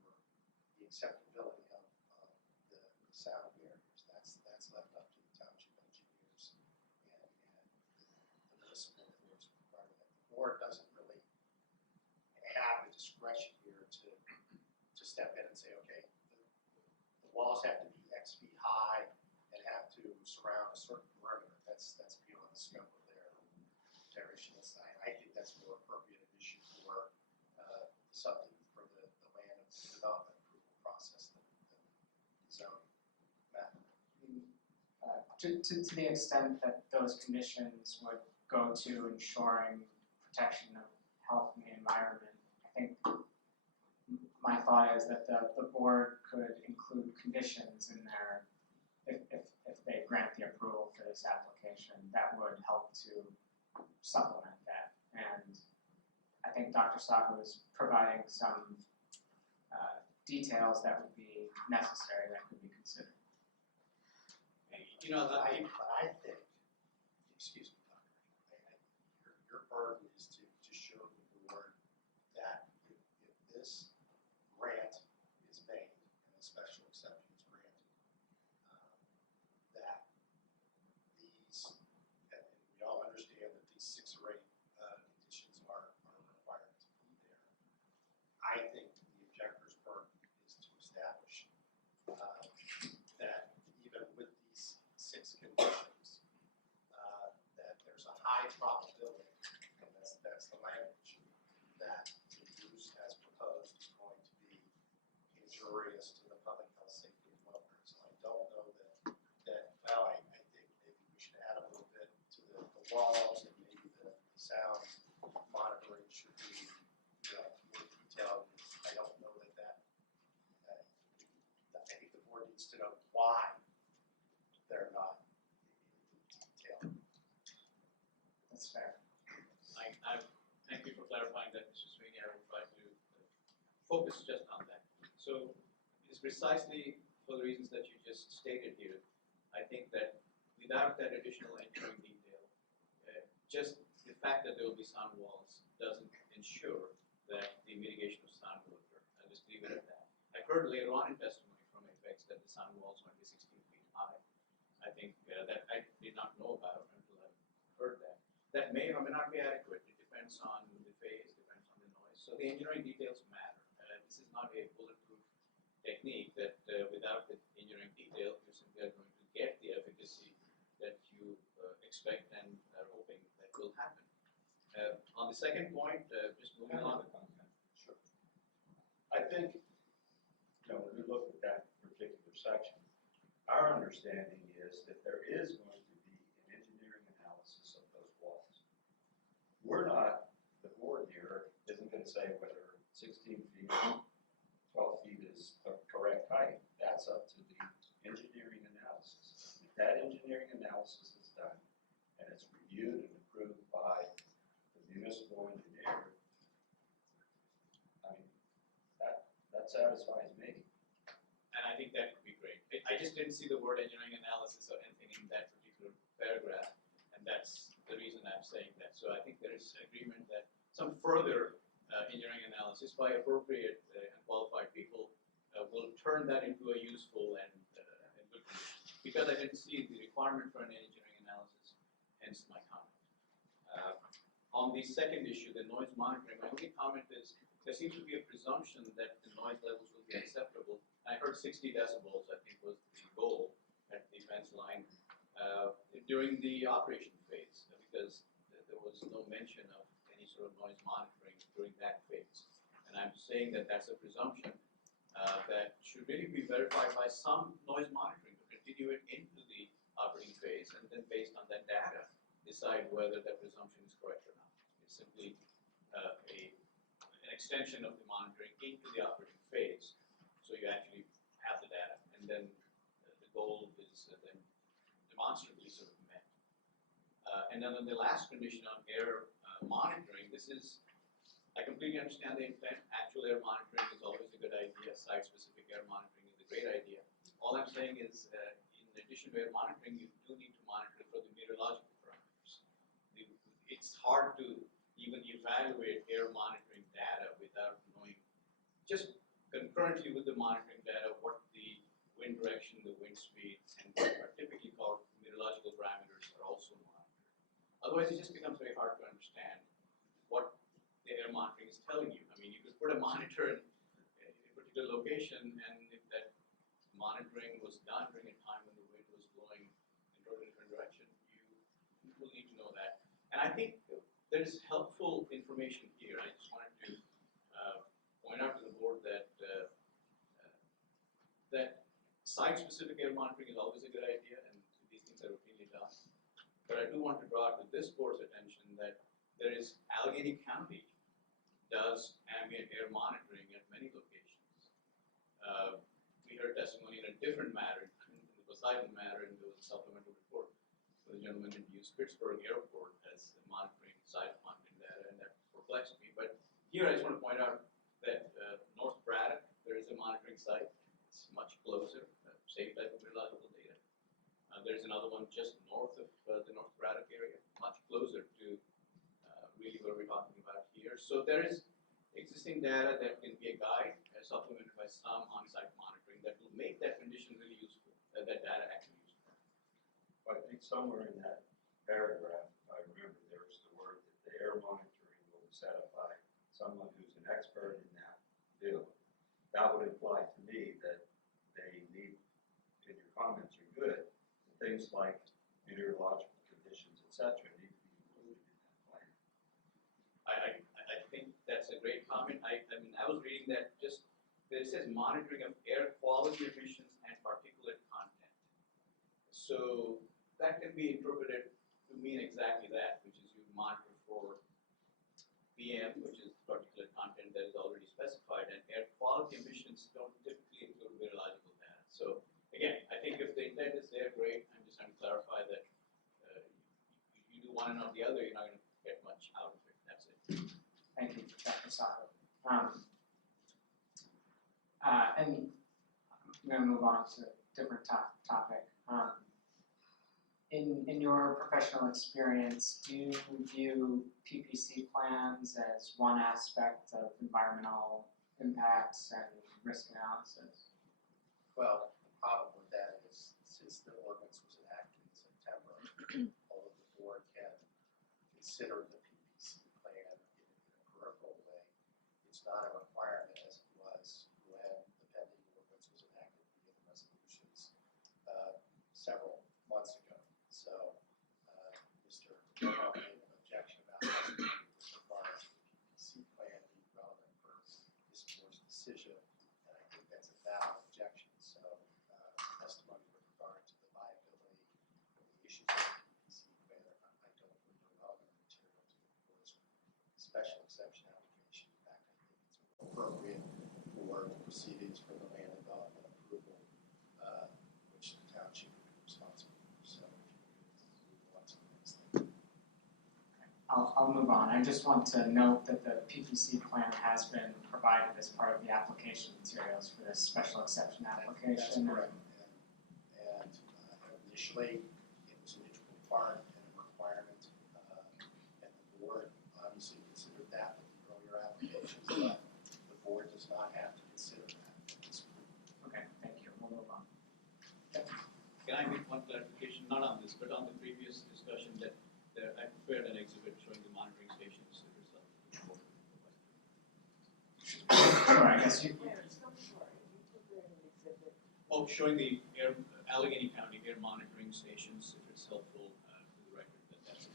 the acceptability of the sound barriers. That's left up to the township engineers and the municipal authorities required of that. The board board doesn't really have the discretion here to step in and say, okay, the walls have to be X feet high and have to surround a certain perimeter. That's beyond the scope of their issue. I think that's more appropriate an issue for for the land development approval process than the zoning matter. To the extent that those conditions would go to ensuring protection of health and the environment, I think my thought is that the board could include conditions in there if they grant the approval for this application, that would help to supplement that. And I think Dr. Sahu is providing some details that would be necessary that could be considered. You know, But I think, excuse me, Doctor, your burden is to show the board that if this grant is made and a special exception is granted, that these, and we all understand that these 6 or 8 conditions are required to be there. I think the objector's burden is to establish that even with these 6 conditions, that there's a high probability, and that's the language, that the use as proposed is going to be injurious to the public health, safety, and welfare. So I don't know well, I think maybe we should add a little bit to the walls, and maybe the sound monitoring should be, more detailed. I don't know that I think the board needs to know why they're not in detail. That's fair. I thank you for clarifying that, Mr. Sweeney. I will try to focus just on that. So it is precisely for the reasons that you just stated here. I think that without that additional engineering detail, just the fact that there will be sound walls doesn't ensure that the mitigation of sound will occur. I'll just leave it at that. I heard later on in testimony from Apex that the sound walls might be 16 feet high. I think that I did not know about until I heard that. That may or may not be adequate. It depends on the phase, depends on the noise. So the engineering details matter. This is not a bulletproof technique that without the engineering detail, you simply are going to get the efficacy that you expect and are hoping that will happen. On the second point, just moving on. Sure. I think, when we look at that particular section, our understanding is that there is going to be an engineering analysis of those walls. We're not, the board here isn't going to say whether 16 feet, 12 feet is the correct height. That's up to the engineering analysis. If that engineering analysis is done and it's reviewed and approved by the municipal engineer, I mean, that satisfies me. And I think that would be great. I just didn't see the word engineering analysis or anything in that particular paragraph, and that's the reason I'm saying that. So I think there is agreement that some further engineering analysis by appropriate and qualified people will turn that into a useful and good condition. Because I didn't see the requirement for an engineering analysis, hence my comment. On the second issue, the noise monitoring, my only comment is there seems to be a presumption that the noise levels will be acceptable. I heard 60 decibels, I think, was the goal at the fence line during the operation phase, because there was no mention of any sort of noise monitoring during that phase. And I'm saying that that's a presumption that should really be verified by some noise monitoring to continue it into the operating phase, and then based on that data, decide whether that presumption is correct or not. It's simply an extension of the monitoring into the operating phase, so you actually have the data, and then the goal is then demonstrably sort of met. And then on the last condition on air monitoring, I completely understand the intent. Actual air monitoring is always a good idea. Site-specific air monitoring is a great idea. All I'm saying is in addition to air monitoring, you do need to monitor for the meteorological parameters. It's hard to even evaluate air monitoring data without knowing, just concurrently with the monitoring data, what the wind direction, the wind speed, and what are typically called meteorological parameters are also monitored. Otherwise, it just becomes very hard to understand what air monitoring is telling you. I mean, you could put a monitor in a particular location, and if that monitoring was done during a time when the wind was blowing in a totally different direction, you will need to know that. And I think there is helpful information here. I just wanted to point out to the board that that site-specific air monitoring is always a good idea, and these things are routinely done. But I do want to draw to this board's attention that there is Allegheny County does ambient air monitoring at many locations. We heard testimony in a different matter, in the Poseidon matter, and there was a supplemental report for the gentleman who used Pittsburgh Airport as the monitoring site monitoring data, and that perplexed me. But here I just want to point out that North Braddock, there is a monitoring site. It's much closer, same type of reliable data. There's another one just north of the North Braddock area, much closer to really what we're talking about here. So there is existing data that can be a guide, supplemented by some on-site monitoring that will make that condition really useful, that data actually useful. But I think somewhere in that paragraph, if I remember, there was the word that the air monitoring will be set up by someone who's an expert in that field. That would imply to me that they need, and your comments are good, things like meteorological conditions, et cetera, need to be included in that plan. I think that's a great comment. I mean, I was reading that just, it says monitoring of air quality emissions and particulate content. So that can be interpreted to mean exactly that, which is you monitor for PM, which is particulate content that is already specified, and air quality emissions don't typically include meteorological data. So again, I think if the intent is there, great. I'm just trying to clarify that you do one and not the other, you're not going to get much out of it. That's it. Thank you, Dr. Sahu. And I'm going to move on to a different topic. In your professional experience, do you view PPC plans as one aspect of environmental impacts and risk analysis? Well, the problem with that is, since the ordinance was enacted in September, although the board can consider the PPC plan in a peripheral way, it's not a requirement as it was when the pending ordinance was enacted via the resolutions several months ago. So, Mr. Rowe made an objection about testimony with regards to the PPC plan being relevant for this board's decision, and I think that's a valid objection. So, testimony with regard to the viability of the issues of the PPC plan, I don't believe are relevant material to the board's special exception application. In fact, I think it's appropriate for the proceedings for the land development approval, which the township would be responsible for. So, I'll move on. I just want to note that the PPC plan has been provided as part of the application materials for this special exception application. That's correct. And initially, it was an integral part and a requirement, and the board obviously considered that with the earlier applications, but the board does not have to consider that at this point. Okay, thank you. We'll move on. Can I make one clarification, not on this, but on the previous discussion that I prepared an exhibit showing the monitoring stations that are Sure, I guess you. Where, stop before, you prepared an exhibit. Oh, showing the Allegheny County air monitoring stations, if it's helpful to the record, that's it.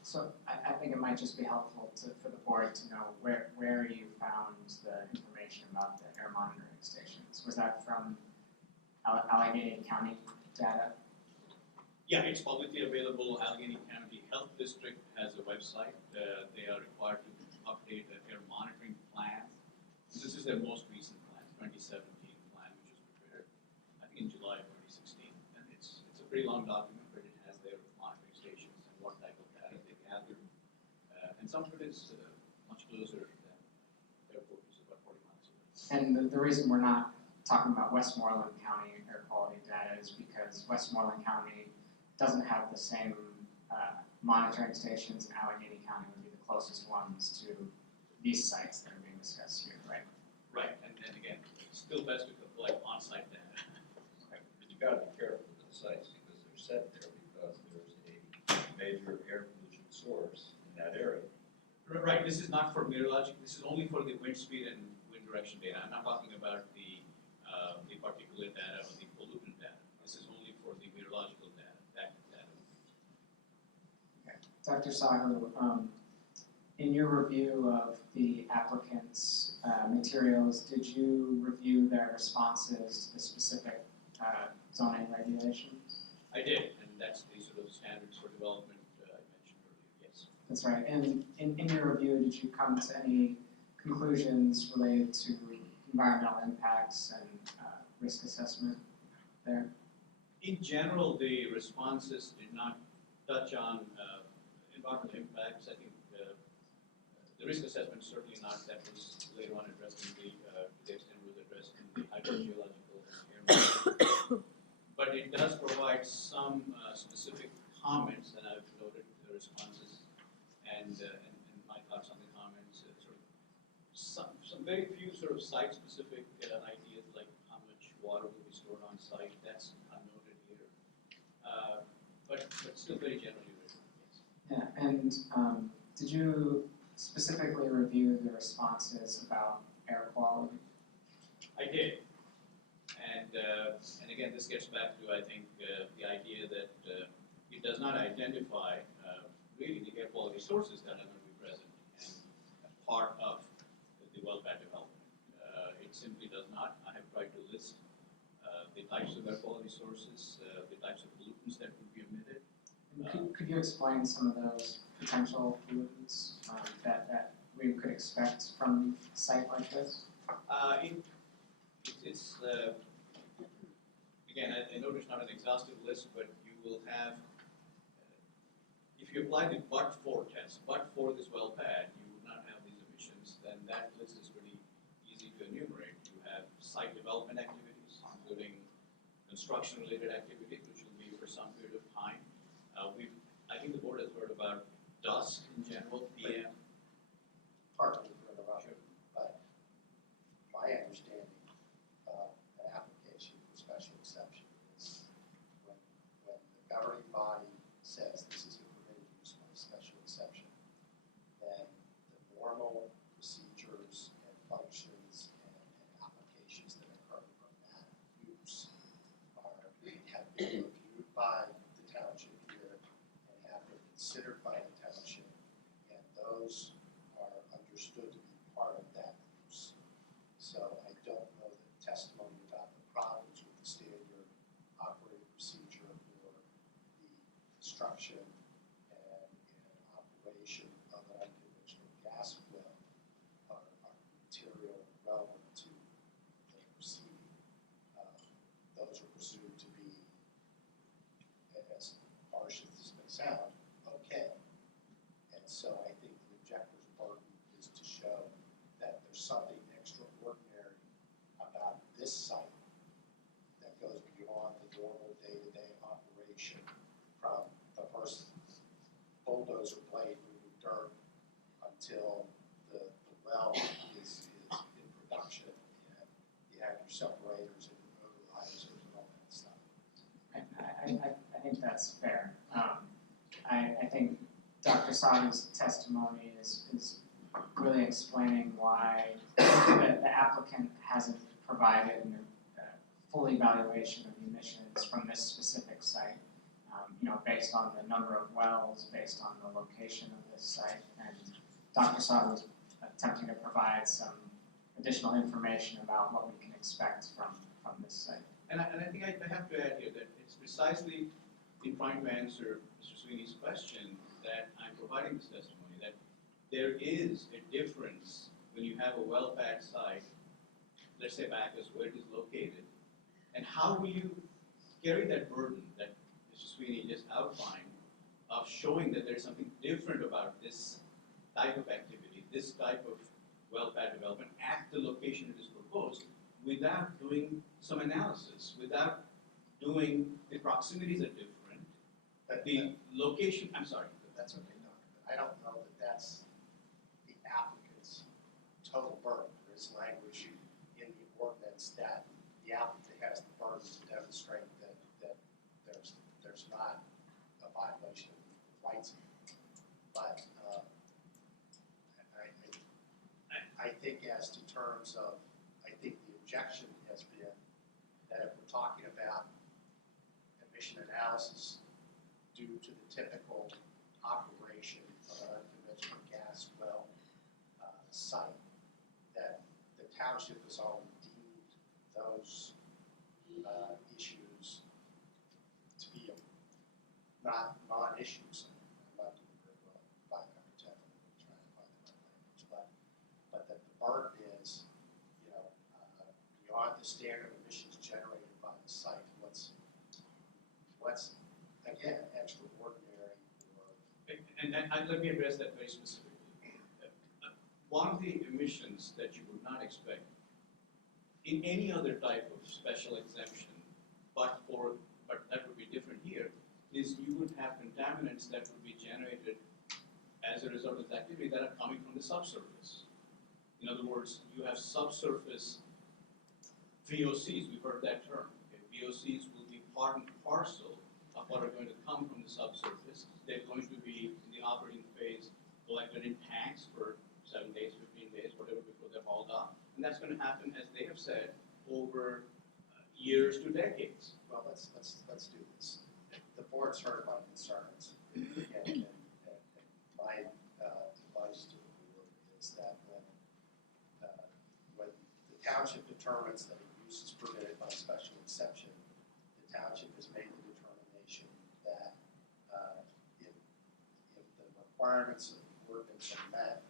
So I think it might just be helpful for the board to know where you found the information about the air monitoring stations. Was that from Allegheny County data? Yeah, it's publicly available. Allegheny County Health District has a website. They are required to update their air monitoring plan. This is their most recent plan, 2017 plan, which was prepared, I think, in July of 2016. And it's a pretty long document, but it has their monitoring stations and what type of data they gather. And some of it is much closer than airport, which is about 40 miles away. And the reason we're not talking about Westmoreland County air quality data is because Westmoreland County doesn't have the same monitoring stations, and Allegheny County would be the closest ones to these sites that are being discussed here, right? Right, and again, it's still best to collect on-site data. But you gotta be careful with the sites because they're set there because there's a major air pollution source, and that area. Right, this is not for meteorologic, this is only for the wind speed and wind direction data. I'm not talking about the particulate data or the pollutant data. This is only for the meteorological data, that data. Dr. Sahu, in your review of the applicant's materials, did you review their responses to the specific zoning regulations? I did, and that's the sort of standards for development I mentioned earlier, yes. That's right. And in your review, did you come to any conclusions related to environmental impacts and risk assessment there? In general, the responses did not touch on environmental impacts. I think the risk assessment certainly not. That was later on addressed in to the extent it was addressed in the hydrogeological environment. But it does provide some specific comments, and I've noted the responses and my thoughts on the comments. Sort of some very few sort of site-specific ideas, like how much water will be stored on site. That's not noted here, but still very generally written. Yes. Yeah, and did you specifically review the responses about air quality? I did. And again, this gets back to, I think, the idea that it does not identify really the air quality sources that are going to be present and as part of the well pad development. It simply does not. I have tried to list the types of air quality sources, the types of pollutants that would be emitted. Could you explain some of those potential pollutants that we could expect from a site like this? It's again, I know it's not an exhaustive list, but you will have, if you apply the but-for test, but for this well pad, you would not have these emissions, then that list is pretty easy to enumerate. You have site development activities, including construction-related activities, which will be for some period of time. I think the board has heard about dust in general, PM. Pardon me for interrupting, but my understanding of an application for special exception is when the governing body says this is a permitted use by special exception, then the normal procedures and functions and applications that occur from that use have been reviewed by the township here and have been considered by the township, and those are understood to be part of that use. So I don't know that testimony about the problems with the standard operating procedure for the construction and operation of an unconventional gas well are material relevant to the proceeding. Those are presumed to be, as harsh as this may sound, okay. And so I think the objector's burden is to show that there's something extraordinary about this site that goes beyond the normal day-to-day operation, from the first bulldozer blade moving dirt until the well is in production, and you have your separators and your overlisers and all that stuff. I think that's fair. I think Dr. Sahu's testimony is really explaining why the applicant hasn't provided a full evaluation of the emissions from this specific site, based on the number of wells, based on the location of this site. And Dr. Sahu was attempting to provide some additional information about what we can expect from this site. And I think I have to add here that it's precisely in trying to answer Mr. Sweeney's question that I'm providing this testimony, that there is a difference when you have a well pad site, let's say Backus, where it is located, and how will you carry that burden that Mr. Sweeney just outlined of showing that there's something different about this type of activity, this type of well pad development at the location it is proposed, without doing some analysis, without doing the proximities are different, the location, I'm sorry. That's okay, Doctor, but I don't know that that's the applicant's total burden. There is language in the ordinance that the applicant has the burden to demonstrate that there's not a violation of the rights. But just in terms of, I think the objection has been that if we're talking about emission analysis due to the typical operation of an unconventional gas well site, that the township has already deemed those issues to be non-issues. I'm not doing very well at 510, I'm trying to find the right language, but that the burden is, beyond the standard emissions generated by the site, what's again extraordinary or And let me address that very specifically. One of the emissions that you would not expect in any other type of special exemption, but that would be different here, is you would have contaminants that would be generated as a result of the activity that are coming from the subsurface. In other words, you have subsurface VOCs, we've heard that term. Okay? VOCs will be part and parcel of what are going to come from the subsurface. They're going to be in the operating phase collected in tanks for 7 days, 15 days, whatever, before they're hauled off. And that's going to happen, as they have said, over years to decades. well, let's do this. The board's heard my concerns, and my advice to the board is that when the township determines that a use is permitted by special exception, the township has made the determination that if the requirements of the ordinance are met,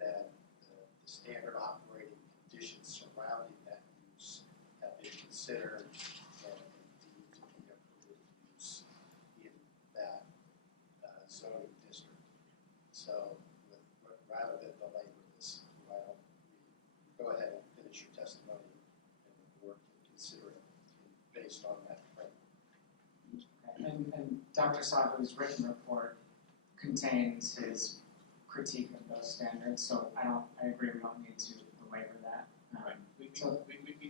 then the standard operating conditions surrounding that use have been considered and deemed to be a permitted use in that zoning district. So rather than belabor this, why don't we go ahead and finish your testimony and the board can consider it based on that framework. And Dr. Sahu's written report contains his critique of those standards, so I agree we don't need to belabor that. Right. We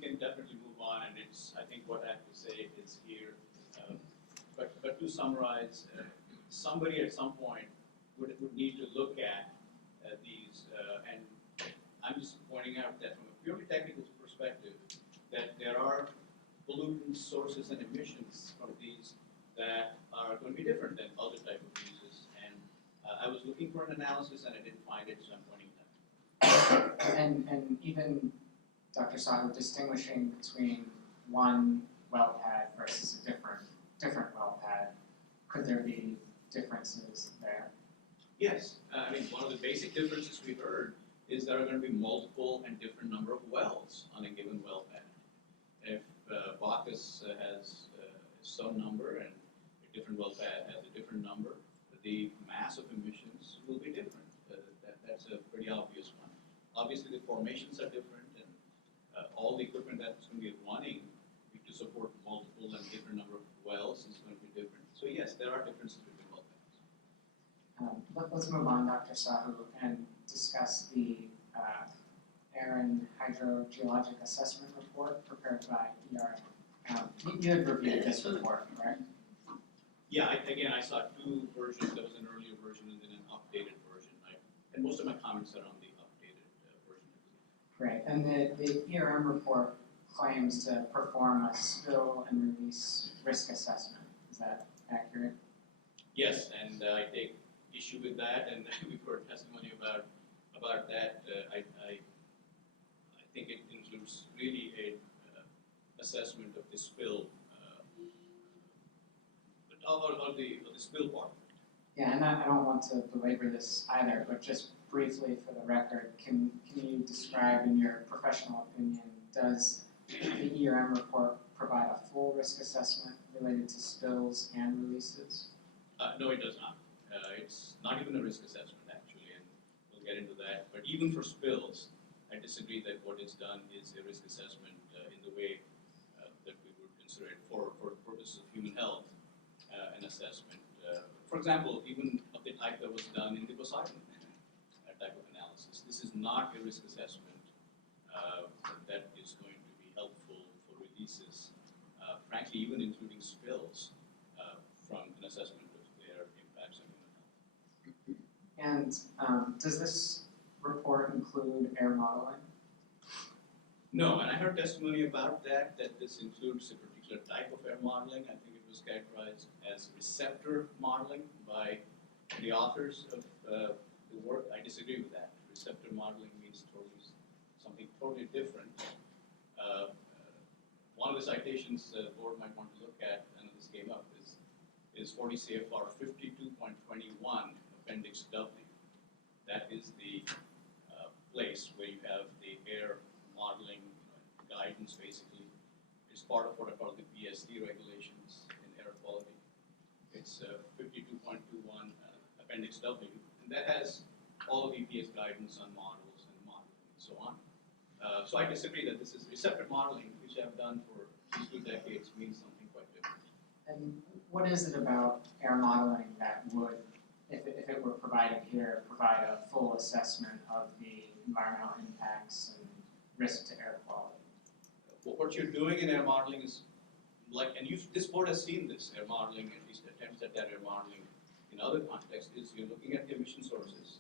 can definitely move on, and I think what I have to say is here. But to summarize, somebody at some point would need to look at these, and I'm just pointing out that from a purely technical perspective, that there are pollutant sources and emissions from these that are going to be different than other type of uses. And I was looking for an analysis and I didn't find it, so I'm pointing that. And even Dr. Sahu distinguishing between one well pad versus a different well pad, could there be differences there? Yes, I mean, one of the basic differences we heard is there are going to be multiple and different number of wells on a given well pad. If Backus has some number and a different well pad has a different number, the mass of emissions will be different. That's a pretty obvious one. Obviously, the formations are different, and all the equipment that's going to be running to support multiple and different number of wells is going to be different. So yes, there are differences between well pads. Let's move on, Dr. Sahu, and discuss the Aaron Hydrogeologic Assessment Report prepared by ERM. You had reviewed this report, correct? Yeah, I saw two versions. There was an earlier version and then an updated version. And most of my comments are on the updated version. Great. And the ERM report claims to perform a spill and release risk assessment. Is that accurate? Yes, and I take issue with that, and we've heard testimony about that. I think it includes really a assessment of the spill, of the spill part. Yeah, and I don't want to belabor this either, but just briefly for the record, can you describe, in your professional opinion, does the ERM report provide a full risk assessment related to spills and releases? No, it does not. It's not even a risk assessment, actually, and we'll get into that. But even for spills, I disagree that what is done is a risk assessment in the way that we would consider it for purposes of human health, an assessment. For example, even of the type that was done in the Poseidon type of analysis. This is not a risk assessment that is going to be helpful for releases, frankly, even including spills from an assessment of their impacts on human health. And does this report include air modeling? No, and I heard testimony about that, that this includes a particular type of air modeling. I think it was characterized as receptor modeling by the authors of the work. I disagree with that. Receptor modeling means something totally different. One of the citations the board might want to look at, and this came up, is 40 CFR 52.21 Appendix W. That is the place where you have the air modeling guidance, basically. It's part of what I call the PSD regulations in air quality. It's 52.21 Appendix W, and that has all of EPA's guidance on models and modeling and so on. So I disagree that this is receptor modeling, which I've done for these 2 decades, means something quite different. And what is it about air modeling that would, if it were provided here, provide a full assessment of the environmental impacts and risk to air quality? What you're doing in air modeling is and this board has seen this air modeling, at least attempts at that air modeling in other contexts, is you're looking at the emission sources.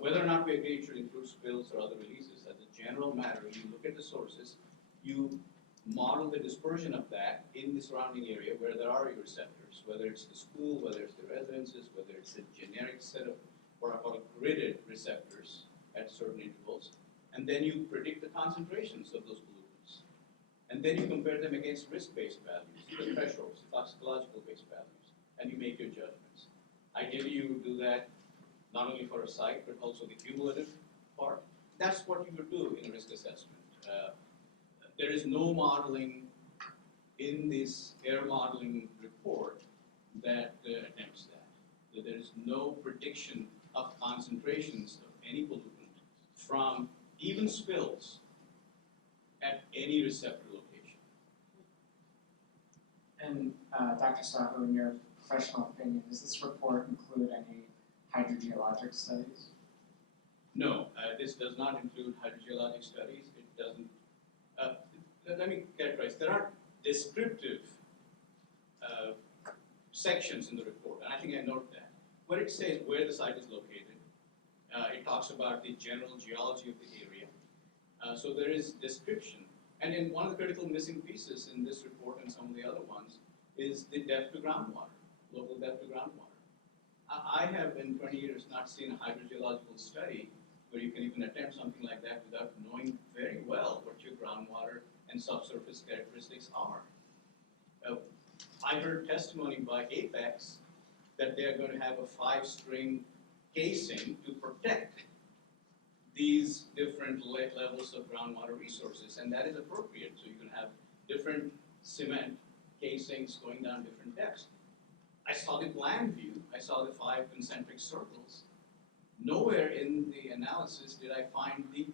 Whether or not we agree it should include spills or other releases, as a general matter, you look at the sources, you model the dispersion of that in the surrounding area where there are your receptors, whether it's the school, whether it's the residences, whether it's a generic set of what I call gridded receptors at certain intervals, and then you predict the concentrations of those pollutants. And then you compare them against risk-based values, the thresholds, the toxicological-based values, and you make your judgments. Ideally, you would do that not only for a site, but also the cumulative part. That's what you would do in a risk assessment. There is no modeling in this air modeling report that attempts that. There is no prediction of concentrations of any pollutant from even spills at any receptor location. And Dr. Sahu, in your professional opinion, does this report include any hydrogeologic studies? No, this does not include hydrogeologic studies. It doesn't. Let me characterize. There are descriptive sections in the report, and I think I note that, where it says where the site is located. It talks about the general geology of the area. So there is description. And in one of the critical missing pieces in this report and some of the other ones is the depth to groundwater, local depth to groundwater. I have in 20 years not seen a hydrogeological study where you can even attempt something like that without knowing very well what your groundwater and subsurface characteristics are. I heard testimony by Apex that they are going to have a 5-string casing to protect these different levels of groundwater resources, and that is appropriate. So you can have different cement casings going down different depths. I saw the plan view, I saw the 5 concentric circles. Nowhere in the analysis did I find the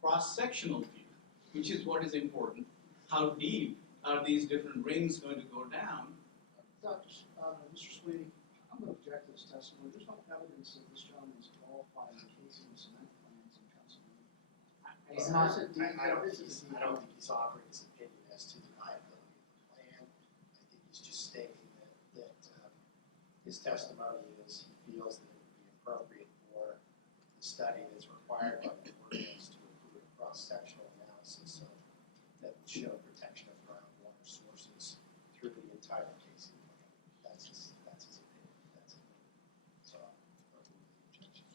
cross-sectional view, which is what is important. How deep are these different rings going to go down? Mr. Sweeney, I'm going to object to this testimony. There's no evidence that this gentleman is qualified in casing cement plants in Pennsylvania. He's not. I don't think he's offering his opinion as to the viability of the plan. I think he's just stating that his testimony is he feels that it would be appropriate for the study that's required by the ordinance to include a cross-sectional analysis that would show protection of groundwater sources through the entire casing plan. That's his opinion. That's it. So I'll remove the objection.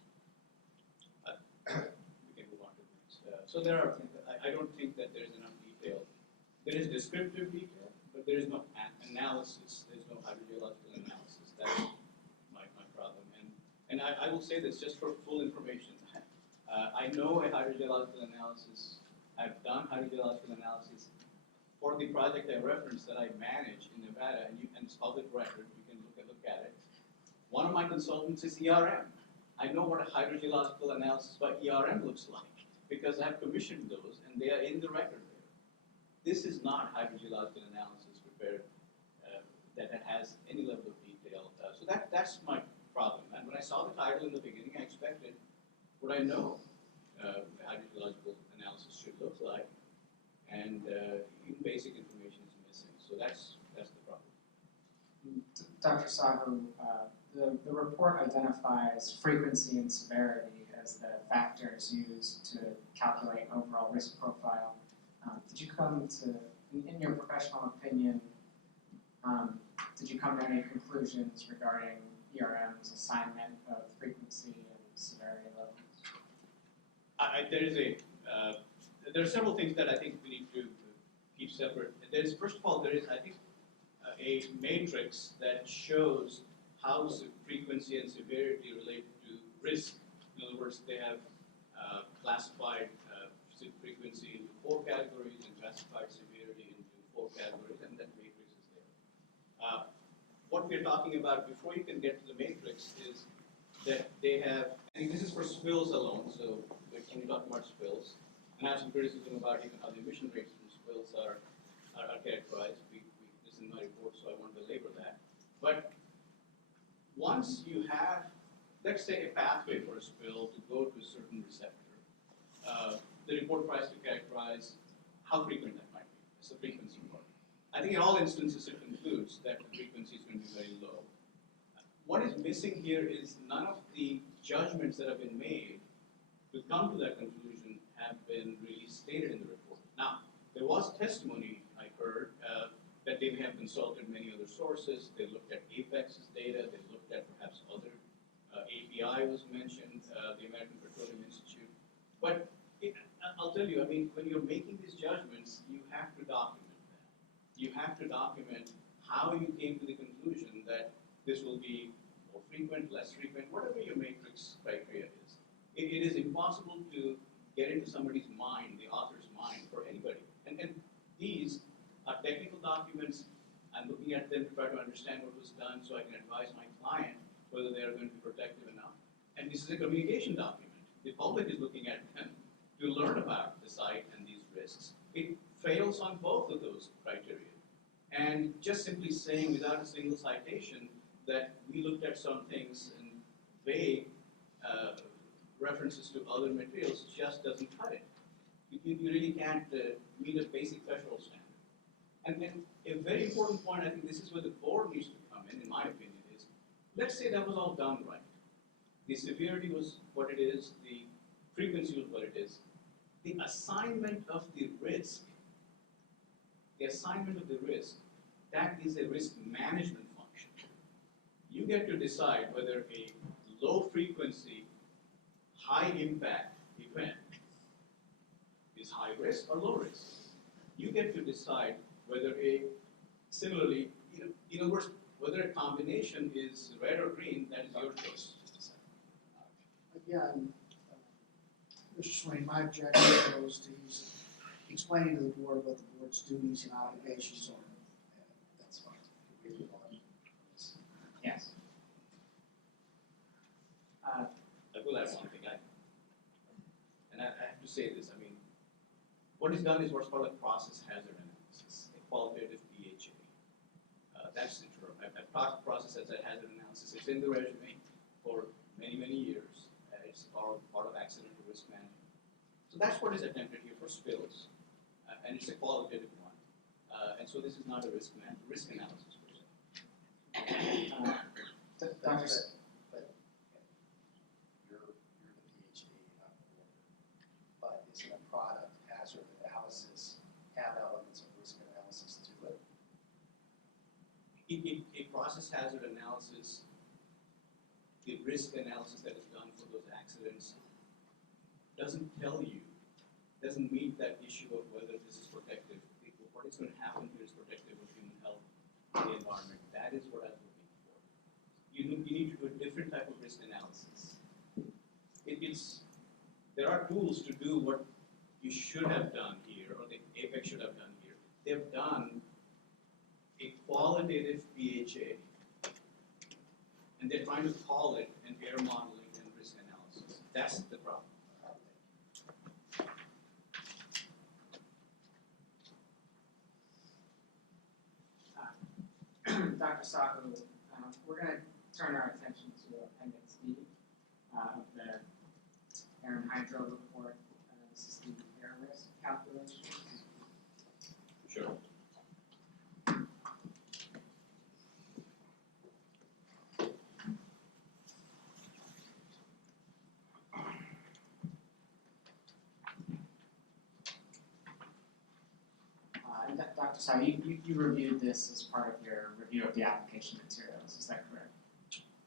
We can move on to the next. So there are, I don't think that there's enough detail. There is descriptive detail, but there is no analysis. There's no hydrogeological analysis. That's my problem. And I will say this just for full information. I know a hydrogeological analysis. I've done hydrogeological analysis for the project I referenced that I manage in Nevada, and it's public record. You can look at it. One of my consultants is ERM. I know what a hydrogeological analysis by ERM looks like because I've commissioned those, and they are in the record there. This is not hydrogeological analysis prepared that has any level of detail. So that's my problem. And when I saw the title in the beginning, I expected what I know the hydrogeological analysis should look like, and even basic information is missing. So that's the problem. Dr. Sahu, the report identifies frequency and severity as the factors used to calculate overall risk profile. Did you come to, in your professional opinion, did you come to any conclusions regarding ERM's assignment of frequency and severity levels? There are several things that I think we need to keep separate. First of all, there is, I think, a matrix that shows how frequency and severity relate to risk. In other words, they have classified frequency into 4 categories and classified severity into 4 categories, and that matrix is there. What we're talking about before you can get to the matrix is that they have, I think this is for spills alone, so when you talk about spills, and I have some criticism about even how the emission rates from spills are characterized. This is in my report, so I won't belabor that. But once you have, let's say, a pathway for a spill to go to a certain receptor, the report tries to characterize how frequent that might be. It's a frequency part. I think in all instances it concludes that the frequency is going to be very low. What is missing here is none of the judgments that have been made to come to that conclusion have been really stated in the report. Now, there was testimony I heard that they may have consulted many other sources. They looked at Apex's data. They looked at perhaps other API was mentioned, the American Petroleum Institute. But I'll tell you, I mean, when you're making these judgments, you have to document that. You have to document how you came to the conclusion that this will be more frequent, less frequent, whatever your matrix criteria is. It is impossible to get into somebody's mind, the author's mind, for anybody. And these are technical documents. I'm looking at them to try to understand what was done so I can advise my client whether they are going to be protective enough. And this is a communication document. The public is looking at them to learn about the site and these risks. It fails on both of those criteria. And just simply saying without a single citation that we looked at some things and vague references to other materials just doesn't cut it. You really can't meet a basic threshold standard. And a very important point, I think this is where the board needs to come in my opinion, is let's say that was all done right. The severity was what it is, the frequency was what it is. The assignment of the risk, that is a risk management function. You get to decide whether a low frequency, high impact event is high risk or low risk. You get to decide whether similarly, in other words, whether a combination is red or green, that is your choice. Again, Mr. Swain, my objection goes to he's explaining to the board what the board's duties and obligations are. That's fine. We move on. Yes. I will add one thing. And I have to say this, I mean, what is done is what's called a process hazard analysis, a qualitative PHA. That's the term. I've taught process hazard analysis. It's in the resume for many, many years. It's part of accidental risk management. So that's what is attempted here for spills. And it's a qualitative one. And so this is not a risk analysis per se. Dr. But you're the PhD, not the board. But isn't a product hazard analysis have elements of risk analysis to it? A process hazard analysis, the risk analysis that is done for those accidents doesn't doesn't meet that issue of whether this is protective. What is going to happen here is protective of human health and the environment. That is what I'm looking for. You need to do a different type of risk analysis. There are tools to do what you should have done here, or the Apex should have done here. They've done a qualitative PHA, and they're trying to call it an air modeling and risk analysis. That's the problem. Dr. Sahu, we're going to turn our attention to Appendix D of the Air and Hydro report. This is the air risk calculation. Sure. Dr. Sahu, you reviewed this as part of your review of the application materials, is that correct?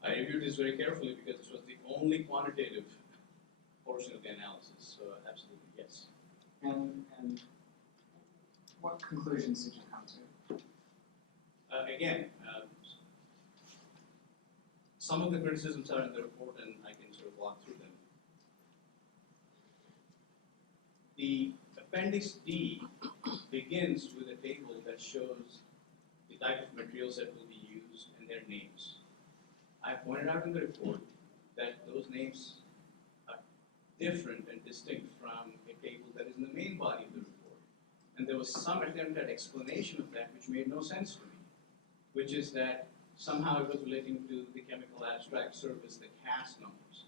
I reviewed this very carefully because this was the only quantitative portion of the analysis, so absolutely, yes. And what conclusions did you come to? Again, some of the criticisms are in the report and I can sort of walk through them. The Appendix D begins with a table that shows the type of materials that will be used and their names. I pointed out in the report that those names are different and distinct from a table that is in the main body of the report. And there was some attempt at explanation of that which made no sense to me, which is that somehow it was relating to the chemical abstract service, the CAS numbers.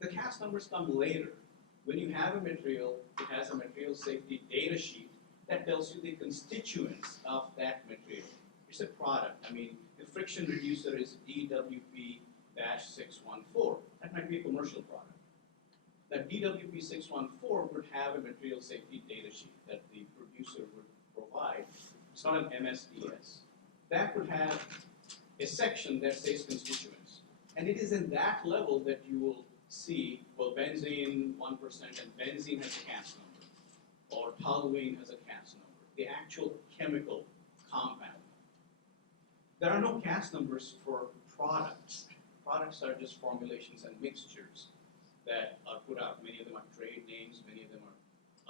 The CAS numbers come later. When you have a material, it has a material safety data sheet that tells you the constituents of that material. It's a product. I mean, the friction reducer is DWP-614. That might be a commercial product. That DWP-614 would have a material safety data sheet that the producer would provide. It's not an MSDS. That would have a section that says constituents. And it is in that level that you will see, well, benzene 1% and benzene has a CAS number, or toluene has a CAS number, the actual chemical compound. There are no CAS numbers for products. Products are just formulations and mixtures that are put out. Many of them are trade names, many of them are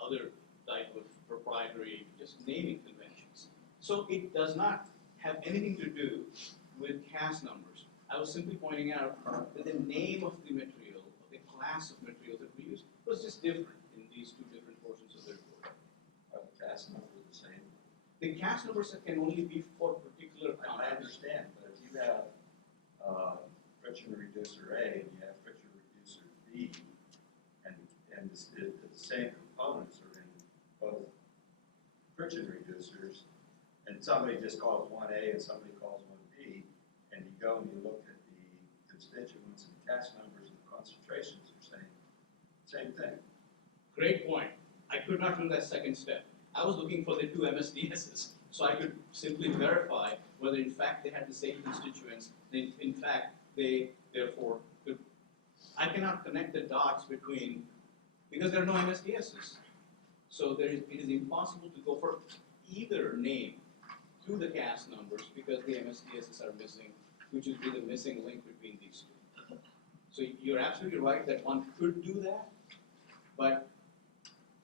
other type of proprietary, just naming conventions. So it does not have anything to do with CAS numbers. I was simply pointing out that the name of the material, of the class of materials that we use, was just different in these two different portions of the report. Are the CAS numbers the same? The CAS numbers can only be for particular I compounds. understand, but if you have friction reducer A and you have friction reducer B, and the same components are in both friction reducers, and somebody just calls one A and somebody calls one B, and you go and you look at the constituents and CAS numbers and the concentrations are same thing. Great point. I could not do that second step. I was looking for the two MSDSs, so I could simply verify whether in fact they had the same constituents, in fact they therefore could. I cannot connect the dots between, because there are no MSDSs. So it is impossible to go for either name to the CAS numbers because the MSDSs are missing, which would be the missing link between these two. So you're absolutely right that one could do that, but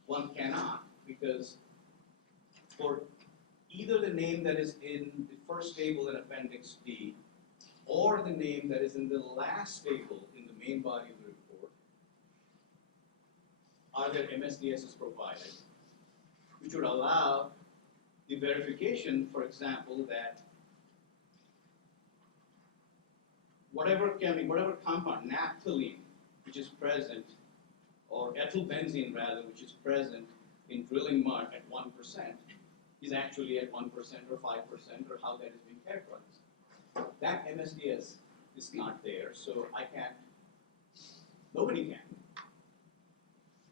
one cannot, because for either the name that is in the first table in Appendix D or the name that is in the last table in the main body of the report, are there MSDSs provided, which would allow the verification, for example, that whatever compound, naphthalene, which is present, or ethylbenzene rather, which is present in drilling mud at 1%, is actually at 1% or 5% or how that is being characterized. That MSDS is not there, so I can't, nobody can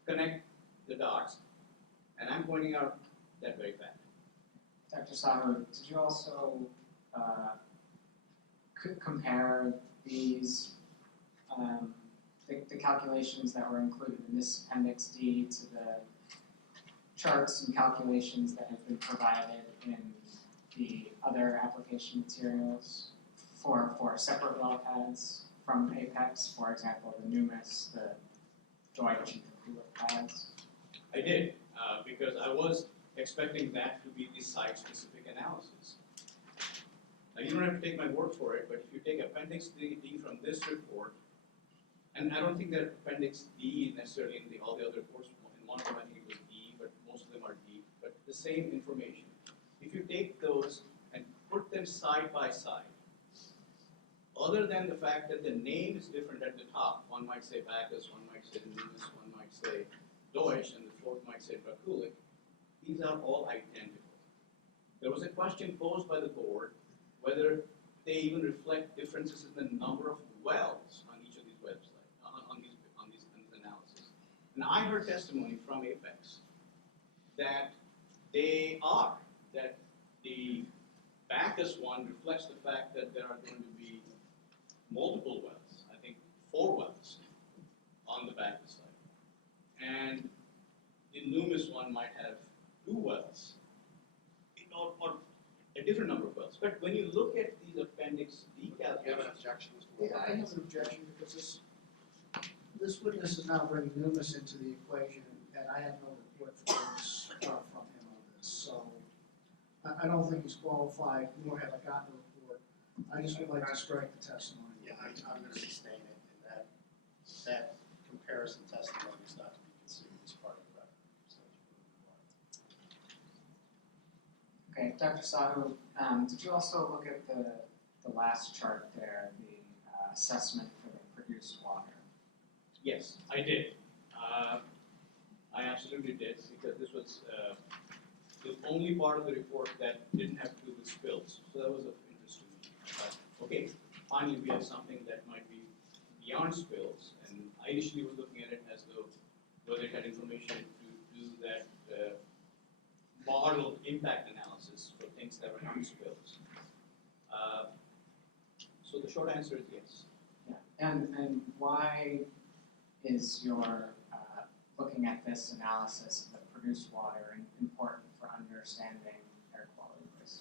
connect the dots, and I'm pointing out that very fact. Dr. Sahu, did you also compare these, the calculations that were included in this Appendix D to the charts and calculations that have been provided in the other application materials for separate well pads from Apex, for example, the Numis, the Deutsch, and the Kulik pads? I did, because I was expecting that to be the site-specific analysis. Now, you don't have to take my word for it, but if you take Appendix D from this report, and I don't think that Appendix D necessarily in all the other reports, in one of them I think it was E, but most of them are D, but the same information. If you take those and put them side by side, other than the fact that the name is different at the top, one might say Backus, one might say Numis, one might say Deutsch, and the fourth might say Draculic, these are all identical. There was a question posed by the board whether they even reflect differences in the number of wells on each of these websites, on these analyses. And I heard testimony from Apex that they are that the Backus one reflects the fact that there are going to be multiple wells, I think 4 wells on the Backus side. And the Loomis one might have 2 wells, or a different number of wells. But when you look at these appendix D Do you have an calculations, objection, Mr. Yeah, Wilson? I have an objection because this witness is now bringing Loomis into the equation, and I have no report from him on this, so I don't think he's qualified, nor have I gotten a report. I just would like to strike the testimony. Yeah, I'm gonna sustain it, and that comparison testimony is not to be considered as part of the record. So it's Okay, Dr. Sahu, did you also look at the last chart there, the assessment for the produced water? yes, I did. I absolutely did, because this was the only part of the report that didn't have to do with spills. So that was of interest to me. Okay, finally we have something that might be beyond spills. And I initially was looking at it as though whether it had information to do that model impact analysis for things that were non spills. So the short answer is yes. Yeah, and why is your looking at this analysis of the produced water important for understanding air quality risk?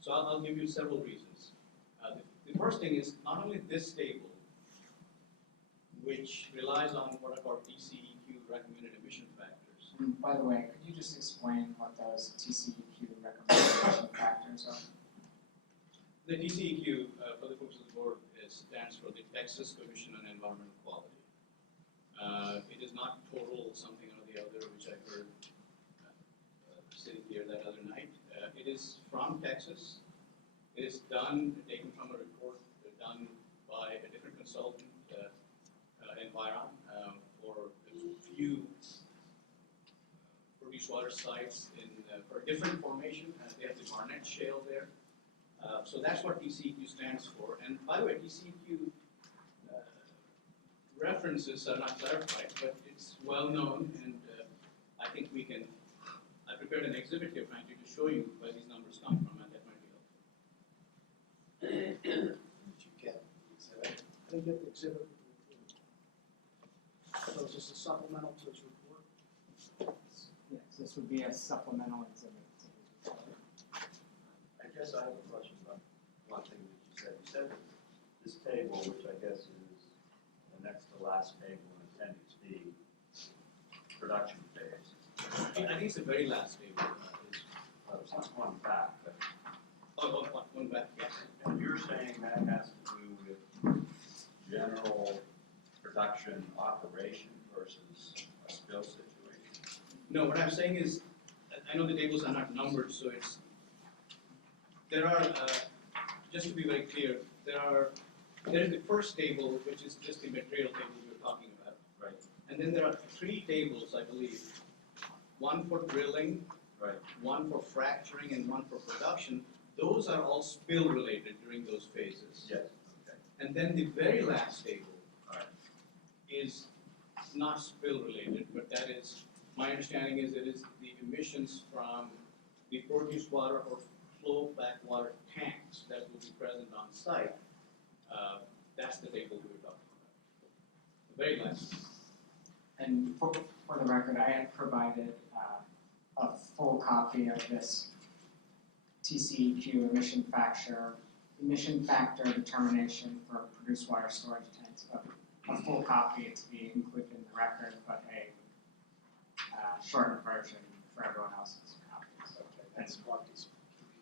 So I'll give you several reasons. The first thing is not only this table, which relies on what are called TCEQ recommended emission factors. And by the way, could you just explain what those TCEQ recommendation factors are? The TCEQ, for the folks on the board, stands for the Texas Commission on Environmental Quality. It is not total something or the other, which I heard sitting here that other night. It is from Texas. It is taken from a report done by a different consultant, Environ, for a few produced water sites for a different formation. They have the Barnett Shale there. So that's what TCEQ stands for. And by the way, TCEQ references are not clarified, but it's well known, and I think I prepared an exhibit here, frankly, to show you where these numbers come from, and that might be helpful. Did you get the exhibit? I didn't get the exhibit with the report. So is this a supplemental to his report? Yes, this would be a supplemental exhibit to the report. I guess I have a question about one thing that you said. You said that this table, which I guess is the next to last table in Appendix D, production phase. I think it's the very last table. It's not one back, but One back, yes. and you're saying that has to do with general production operation versus a spill situation? No, what I'm saying is, I know the tables are not numbered, so there are, just to be very clear, there is the first table, which is just the material table we were talking about. Right. And then there are 3 tables, I believe. One for drilling, Right. one for fracturing, and one for production. Those are all spill related during those phases. Yes, okay. And then the very last table All right. is not spill related, but that is, my understanding is it is the emissions from the produced water or flow back water tanks that will be present on site. That's the table we were talking about. The very last. And for the record, I had provided a full copy of this TCEQ emission factor determination for produced water storage tanks. A full copy to be included in the record, but a shortened version for everyone else's copies. Okay, that's what is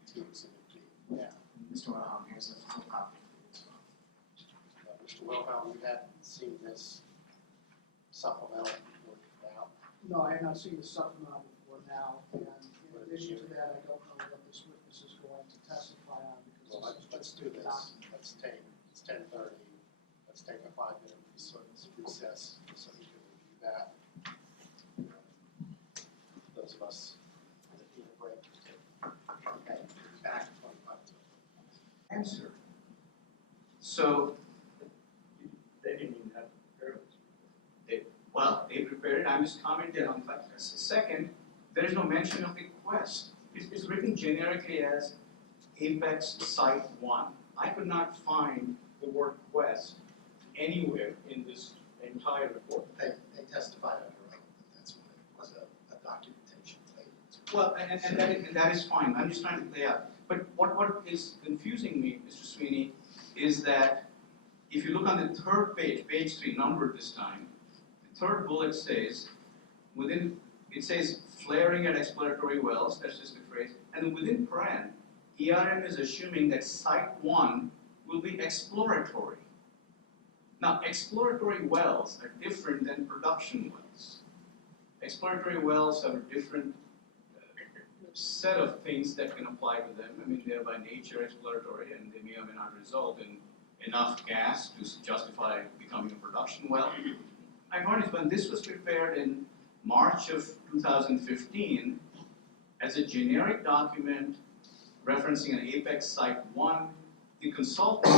P2 exhibit D. Yeah. And Mr. Wilhelm, here's a full copy for you as well. Mr. Wilhelm, you hadn't seen this supplemental report now? No, I have not seen the supplemental before now, and in addition to that, I don't know what this witness is going to testify on because Well, this is let's just do a this. document. It's 10:30. Let's take a 5-minute recess so you can review that. Those of us that need a break. Okay, back to 25. Answer. So, They didn't even have to prepare this. they prepared it, I'm just commenting on that. Second, there is no mention of the quest. It's written generically as Apex Site 1. I could not find the word quest anywhere in this entire report. They testified under oath that that's what it was, a documentation related to. Well, and that is fine, I'm just trying to play out. But what is confusing me, Mr. Sweeney, is that if you look on the third page, page 3, numbered this time, the third bullet says, it says flaring at exploratory wells, that's just the phrase, and then within paren, ERM is assuming that site 1 will be exploratory. Now, exploratory wells are different than production wells. Exploratory wells have a different set of things that can apply to them. I mean, they're by nature exploratory, and they may or may not result in enough gas to justify becoming a production well. My point is, when this was prepared in March of 2015 as a generic document referencing an Apex Site 1, the consultant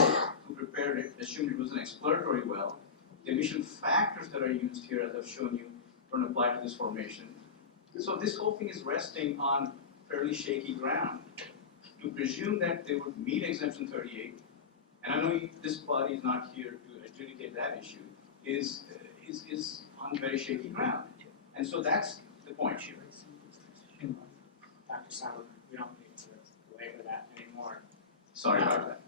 who prepared it assumed it was an exploratory well. The emission factors that are used here, as I've shown you, don't apply to this formation. So this whole thing is resting on fairly shaky ground. To presume that they would meet exemption 38, and I know this body is not here to adjudicate that issue, is on very shaky ground. And so that's the point here. Dr. Sahu, we don't need to belabor that anymore. Sorry about that.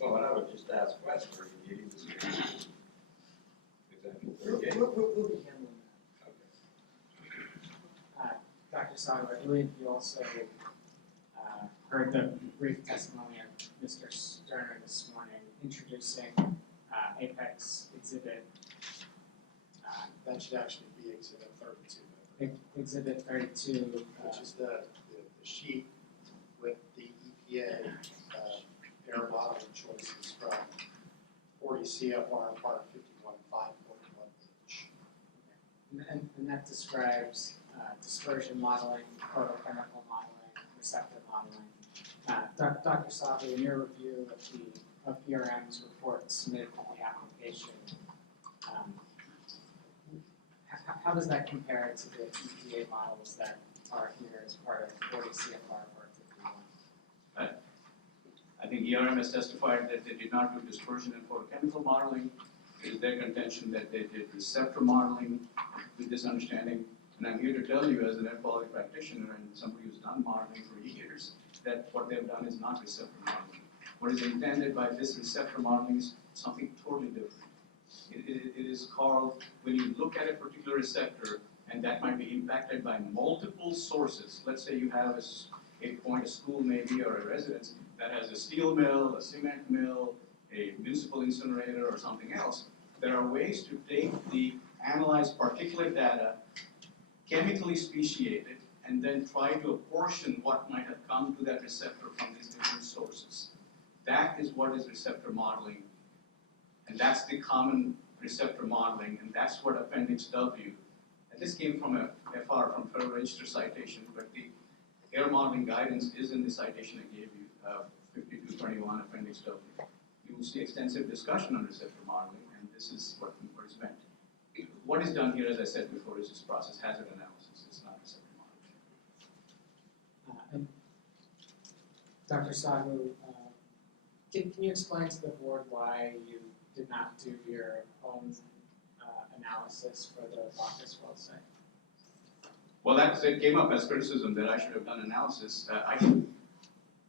Well, and I would just ask Wes for getting this. Example We'll 38. be handling that. Dr. Sahu, I believe you also heard the brief testimony of Mr. Sterner this morning introducing Apex Exhibit. That should actually be exhibit 32. Exhibit 32. Which is the sheet with the EPA air modeling choices from 40 CFR part 51.5.1H. And that describes dispersion modeling, photochemical modeling, receptor modeling. Dr. Sahu, in your review of ERM's report submitted to the application, how does that compare to the EPA models that are here as part of 40 CFR part 51? I think ERM has testified that they did not do dispersion and photochemical modeling. It is their contention that they did receptor modeling with this understanding. And I'm here to tell you, as an air quality practitioner and somebody who's done modeling for years, that what they've done is not receptor modeling. What is intended by this receptor modeling is something totally different. It is called, when you look at a particular receptor, and that might be impacted by multiple sources. Let's say you have a point, a school maybe, or a residence that has a steel mill, a cement mill, a municipal incinerator, or something else. There are ways to take the analyzed particulate data, chemically speciate it, and then try to apportion what might have come to that receptor from these different sources. That is what is receptor modeling, and that's the common receptor modeling, and that's what Appendix W, and this came from a FR, from Federal Register citation, but the air modeling guidance is in the citation I gave you, 5221 Appendix W. You will see extensive discussion on receptor modeling, and this is what is meant. What is done here, as I said before, is this process hazard analysis. It's not receptor modeling. And Dr. Sahu, can you explain to the board why you did not do your own analysis for the Backus well site? Well, that came up as criticism that I should have done analysis.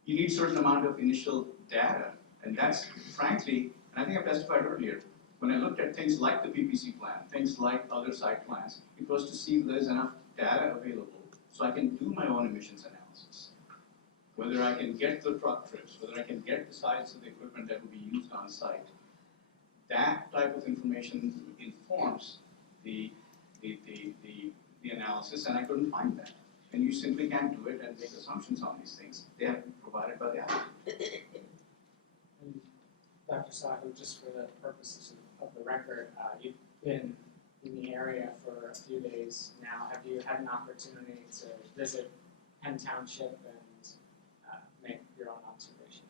You need certain amount of initial data, and that's frankly, and I think I testified earlier, when I looked at things like the PPC plan, things like other site plans, it was to see if there's enough data available so I can do my own emissions analysis. Whether I can get the truck trips, whether I can get the size of the equipment that will be used on site. That type of information informs the analysis, and I couldn't find that. And you simply can't do it and make assumptions on these things. They have to be provided by the applicant. And Dr. Sahu, just for the purposes of the record, you've been in the area for a few days now. Have you had an opportunity to visit Penn Township and make your own observations?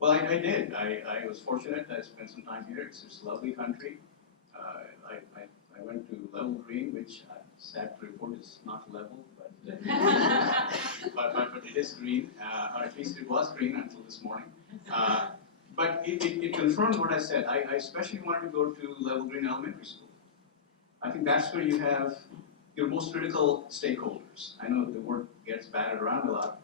Well, I did. I was fortunate. I spent some time here. It's a lovely country. I went to Level Green, which I'm sad to report is not level, but But it is green, or at least it was green until this morning. But it confirmed what I said. I especially wanted to go to Level Green Elementary School. I think that's where you have your most critical stakeholders. I know the word gets batted around a lot,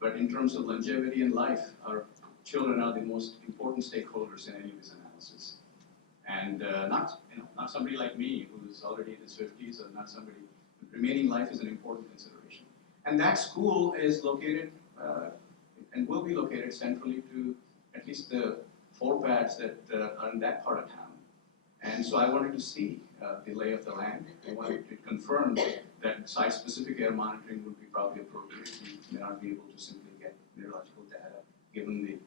but in terms of longevity in life, our children are the most important stakeholders in any of this analysis. And not somebody like me who's already in his 50s, or not somebody. Remaining life is an important consideration. And that school is located and will be located centrally to at least the 4 pads that are in that part of town. And so I wanted to see the lay of the land. I wanted to confirm that site-specific air monitoring would be probably appropriate. We may not be able to simply get meteorological data given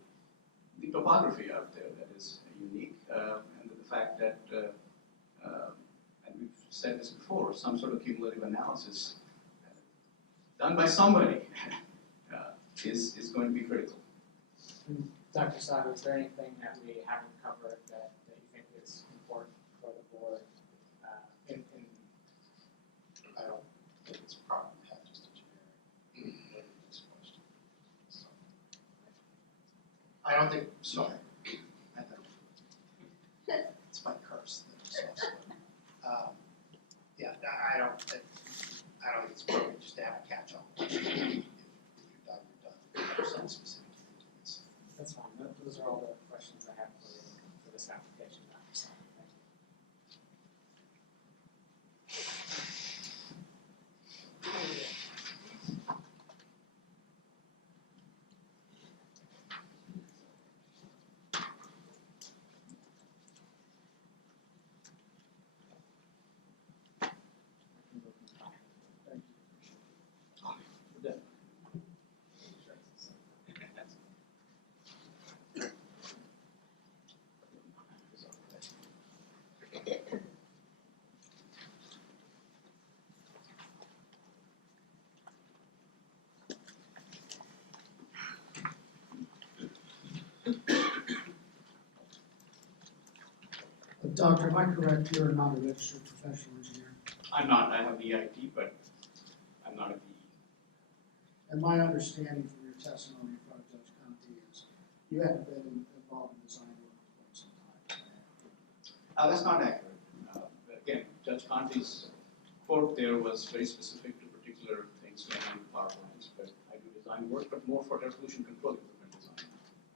the topography out there that is unique, and the fact that, and we've said this before, some sort of cumulative analysis done by somebody is going to be critical. Dr. Sahu, is there anything that we haven't covered that you think is important for the board? I don't think it's proper to have just a generic word in this question. So, I don't think, sorry, I don't. It's my curse that I'm so slow. Yeah, I don't think it's appropriate just to have a catch-all question. If you're done, you're done. There's some specific things. That's fine. Those are all the questions I have for you for this application, Dr. Sahu. Thank you. Doctor, am I correct, you're not a registered professional engineer? I'm not. I have the IT, but I'm not a PE. And my understanding from your testimony in front of Judge Conti is you haven't been involved in design work for quite some time. That's not accurate. Again, Judge Conti's quote there was very specific to particular things going on with power plants, but I do design work, but more for air pollution control equipment design.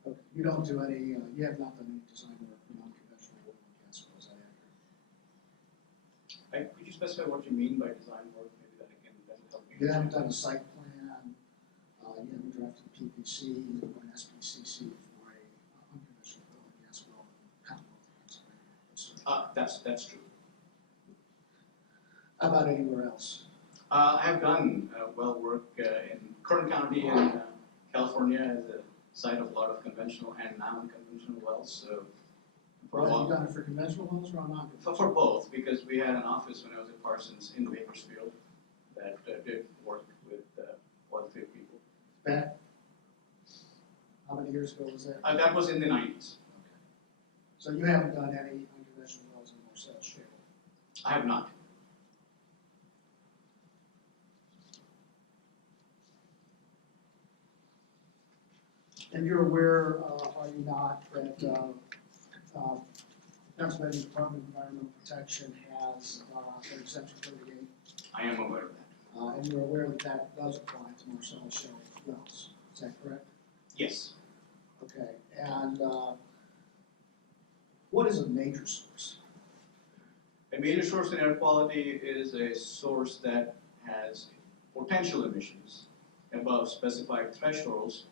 Okay. You don't do any, you have not done any design work for non-conventional oil and gas wells, is that accurate? Could you specify what you mean by design work? Maybe that will help me. You haven't done a site plan, you haven't drafted PPC or an SPCC for a unconventional oil and gas well in Commonwealth of Pennsylvania. That's true. How about anywhere else? I have done well work in Kern County in California as a site of a lot of conventional and non-conventional wells. So Well, have you done it for conventional wells or non-conventional? for both, because we had an office when I was at Parsons in Bakersfield that did work with oil field people. Back? How many years ago was that? That was in the 90s. Okay. So you haven't done any unconventional wells in Marcellus Shale? I have not. And you're aware, are you not, that Pennsylvania Department of Environmental Protection has an exemption 38? I am aware of that. And you're aware that that does apply to Marcellus Shale wells, is that correct? Yes. Okay, and what is a major source? A major source in air quality is a source that has potential emissions above specified thresholds,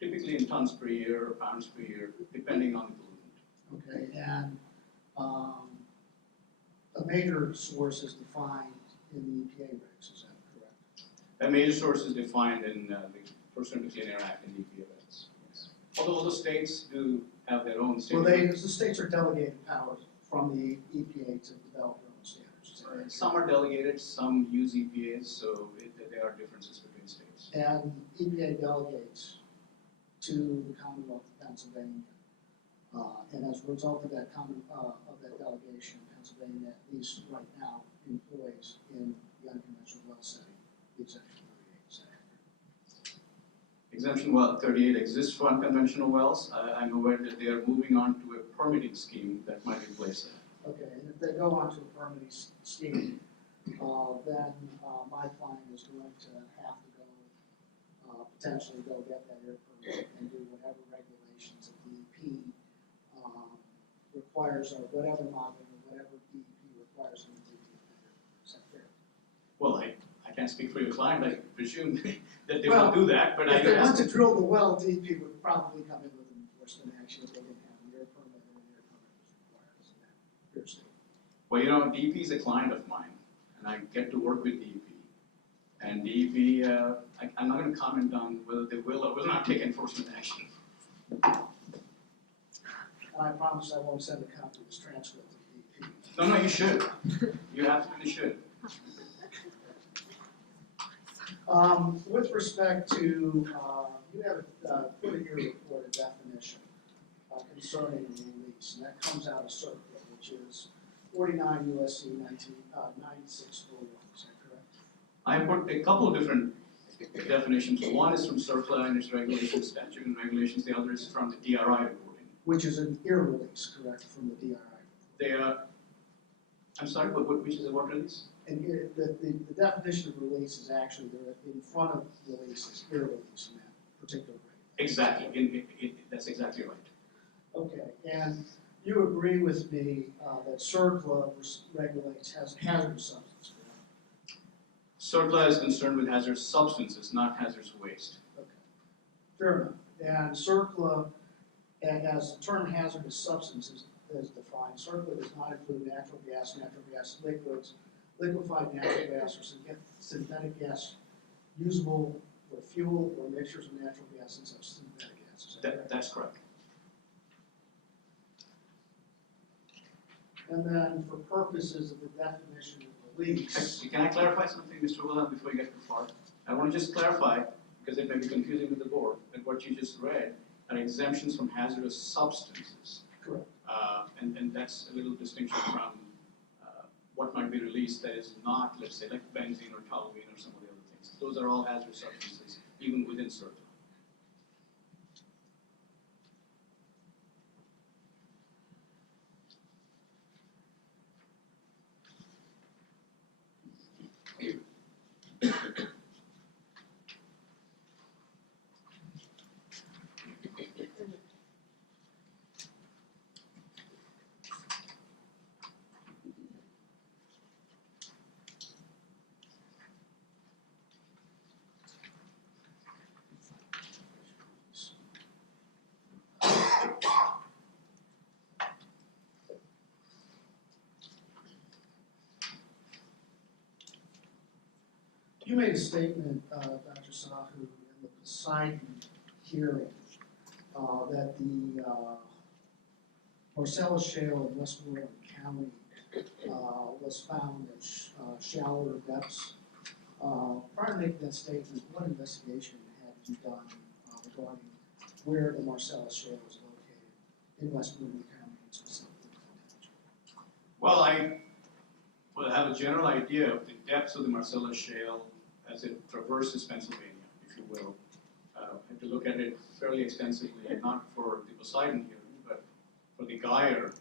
typically in tons per year or pounds per year, depending on the pollutant. Okay, and a major source is defined in the EPA regs, is that correct? A major source is defined in the Pursuant to Clean Air Act and EPA regs. Yes. Although other states do have their own state. Well, the states are delegated powers from the EPA to develop their own standards. Is that accurate? Some are delegated, some use EPAs, so there are differences between states. And EPA delegates to the Commonwealth of Pennsylvania. And as a result of that delegation, Pennsylvania, at least right now, employs in the unconventional well setting exemption 38, is that accurate? Exemption well 38 exists for unconventional wells. I'm aware that they are moving on to a permitting scheme that might replace that. Okay, and if they go onto a permitting scheme, then my client is going to have to go, potentially go get that air permit and do whatever regulations that DEP requires, or whatever modeling, or whatever DEP requires them to do. Is that fair? Well, I can't speak for your client. I presume that they Well, will do that, but I If they want asked. to drill the well, DEP would probably come in with an enforcement action if they didn't have an air permit and an air permit was required, so that appears to. Well, you know, DEP is a client of mine, and I get to work with DEP. And DEP, I'm not gonna comment on whether they will or will not take enforcement action. And I promise I won't send a copy of this transcript to DEP. No, you should. You absolutely should. With respect to, you have put in your report a definition concerning the release, and that comes out of circuit, which is 49 USC 9641, is that correct? I put a couple of different definitions. One is from CERCLA and its regulations, statute and regulations. The other is from the DRI reporting. Which is an ear release, correct, from the DRI? They are, I'm sorry, which is a what release? And here, the definition of release is actually, there in front of release is ear release in that particular regulation. Exactly, that's exactly right. Okay, and you agree with me that CERCLA regulates hazardous substance, correct? CERCLA is concerned with hazardous substances, not hazardous waste. Okay, fair enough. And CERCLA, as the term hazardous substances is defined, CERCLA does not include natural gas liquids, liquefied natural gas, or synthetic gas usable for fuel or mixtures of natural gas and such synthetic gas. Is that correct? That's correct. And then for purposes of the definition of release. Can I clarify something, Mr. Wilhelm, before you get too far? I want to just clarify, because it may be confusing to the board, that what you just read are exemptions from hazardous substances. Correct. And that's a little distinction from what might be released that is not, let's say, like benzene or toluene or some of the other things. Those are all hazardous substances, even within CERCLA. You made a statement, Dr. Sahu, in the Poseidon hearing, that the Marcellus Shale in Westmoreland County was found at shallower depths. Prior to making that statement, what investigation had you done regarding where the Marcellus Shale is located in Westmoreland County and specifically Cont? Well, I have a general idea of the depths of the Marcellus Shale as it traverses Pennsylvania, if you will. I had to look at it fairly extensively, not for the Poseidon hearing, but for the Geyer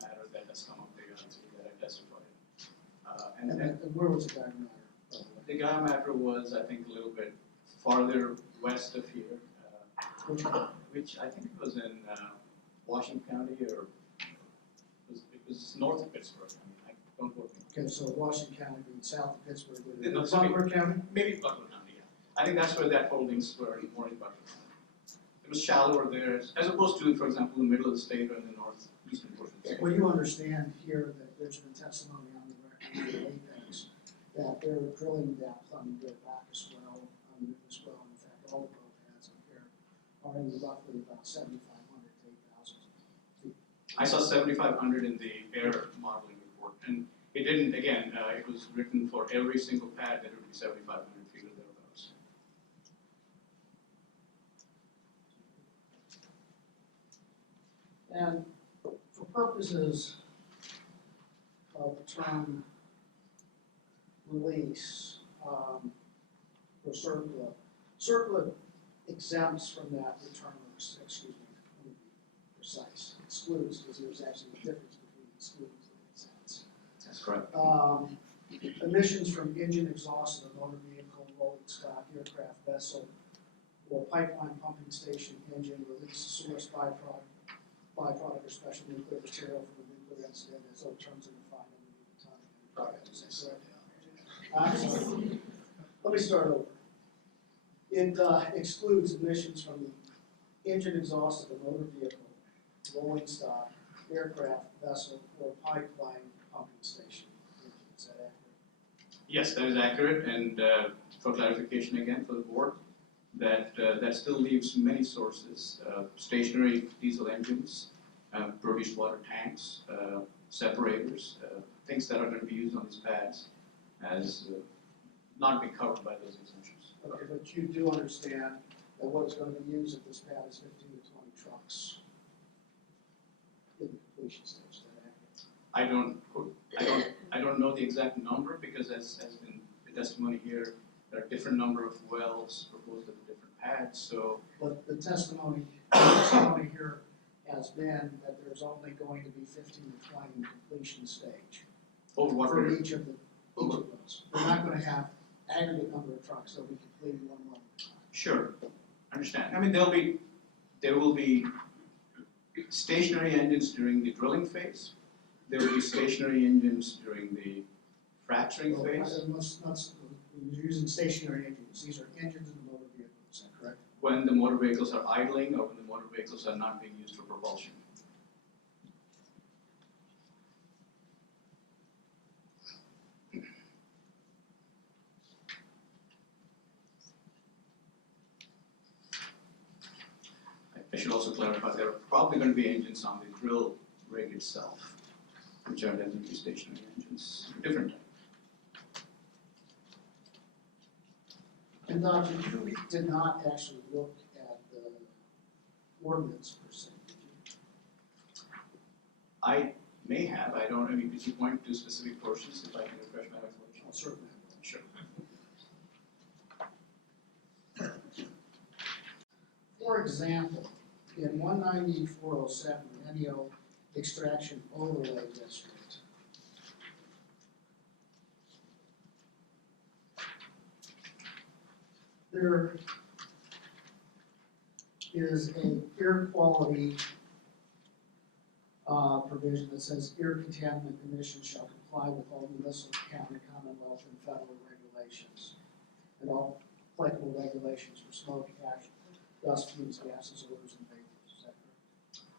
matter that has come up there that I testified. And where was the Geyer matter, by the way? The Geyer matter was, I think, a little bit farther west of here, which I think it was in Washington County, or it was north of Pittsburgh. I mean, I don't quote me. Okay, so Washington County being south of Pittsburgh, would it No, be Butler County? Maybe Butler County, yeah. I think that's where that holdings were, more in Butler County. It was shallower there, as opposed to, for example, the middle of the state or in the northeastern portion of the state. Well, you understand here that there's been testimony on the record from Apex that they're drilling depth on the Backus well, on this well, in fact, all the well pads up here are in roughly about 7,500 to 8,000 feet. I saw 7,500 in the air modeling report, and it didn't, again, it was written for every single pad that it would be 7,500 feet or thereabouts. And for purposes of the term release, or CERCLA. CERCLA exempts from that return, excuse me, let me be precise, excludes, because there's actually a difference between excludes and exempts. That's correct. Emissions from engine exhaust of a motor vehicle, rolling stock, aircraft, vessel, or pipeline pumping station engine release source byproduct or special nuclear material from a nuclear incident as other terms are defined underneath the atomic product. Is that correct? Let me start over. It excludes emissions from the engine exhaust of a motor vehicle, rolling stock, aircraft, vessel, or pipeline pumping station. Is that accurate? Yes, that is accurate, and for clarification again for the board, that still leaves many sources, stationary diesel engines, produced water tanks, separators, things that are going to be used on these pads as not being covered by those exemptions. Okay, but you do understand that what is going to be used at this pad is 15 to 20 trucks in the completion stage. Is that accurate? I don't know the exact number because as in the testimony here, there are different number of wells proposed at the different pads, so. But the testimony here has been that there's only going to be 15 to 20 in the completion stage. Over what For period? each of those. We're not going to have aggregate number of trucks that we complete one well at a time. Sure, understand. I mean, there will be stationary engines during the drilling phase. There will be stationary engines during the fracturing Well, phase. We're using stationary engines. These are engines in the motor vehicle, is that correct? When the motor vehicles are idling or when the motor vehicles are not being used for propulsion. I should also clarify, there are probably going to be engines on the drill rig itself, which are definitely stationary engines, different type. And Doctor, you did not actually look at the ordinance per se, did you? I may have, I mean, did you point to specific portions if I can refresh my recollection? I'll certainly. Sure. For example, in 19407, NEO extraction overlay district, there is an air quality provision that says air contaminant emissions shall comply with all municipal, county, commonwealth, and federal regulations, and all applicable regulations for smoke, ash, dust, fumes, gases, odors, and vapors. Is that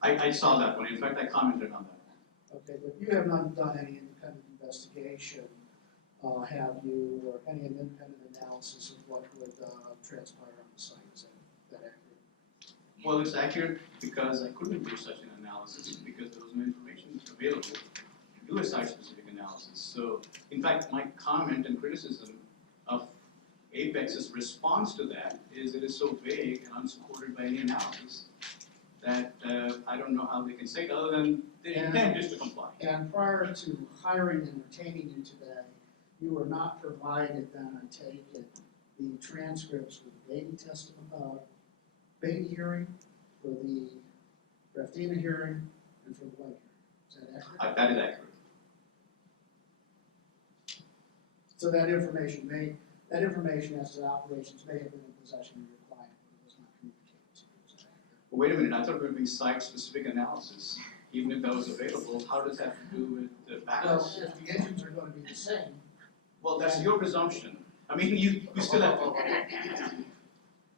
correct? I saw that one, in fact, I commented on that. Okay, but you have not done any independent investigation, have you, or any independent analysis of what would transpire on the site? Is that accurate? Well, it's accurate because I couldn't do such an analysis because there was no information available to do a site-specific analysis. So, in fact, my comment and criticism of Apex's response to that is it is so vague and unsupported by any analysis that I don't know how they can say it other than the intent is to comply. And prior to hiring and retaining you today, you were not provided then, I take it, the transcripts for the Beatty hearing, for the Raftina hearing, and for the White hearing. Is that accurate? That is accurate. So that information as to the operations may have been in possession of your client, but it was not communicated to you. Is that accurate? But wait a minute, I thought we were doing site-specific analysis. Even if that was available, how does that have to do with the Backus? Well, if the engines are going to be the same. Well, that's your presumption. I mean, you still have to.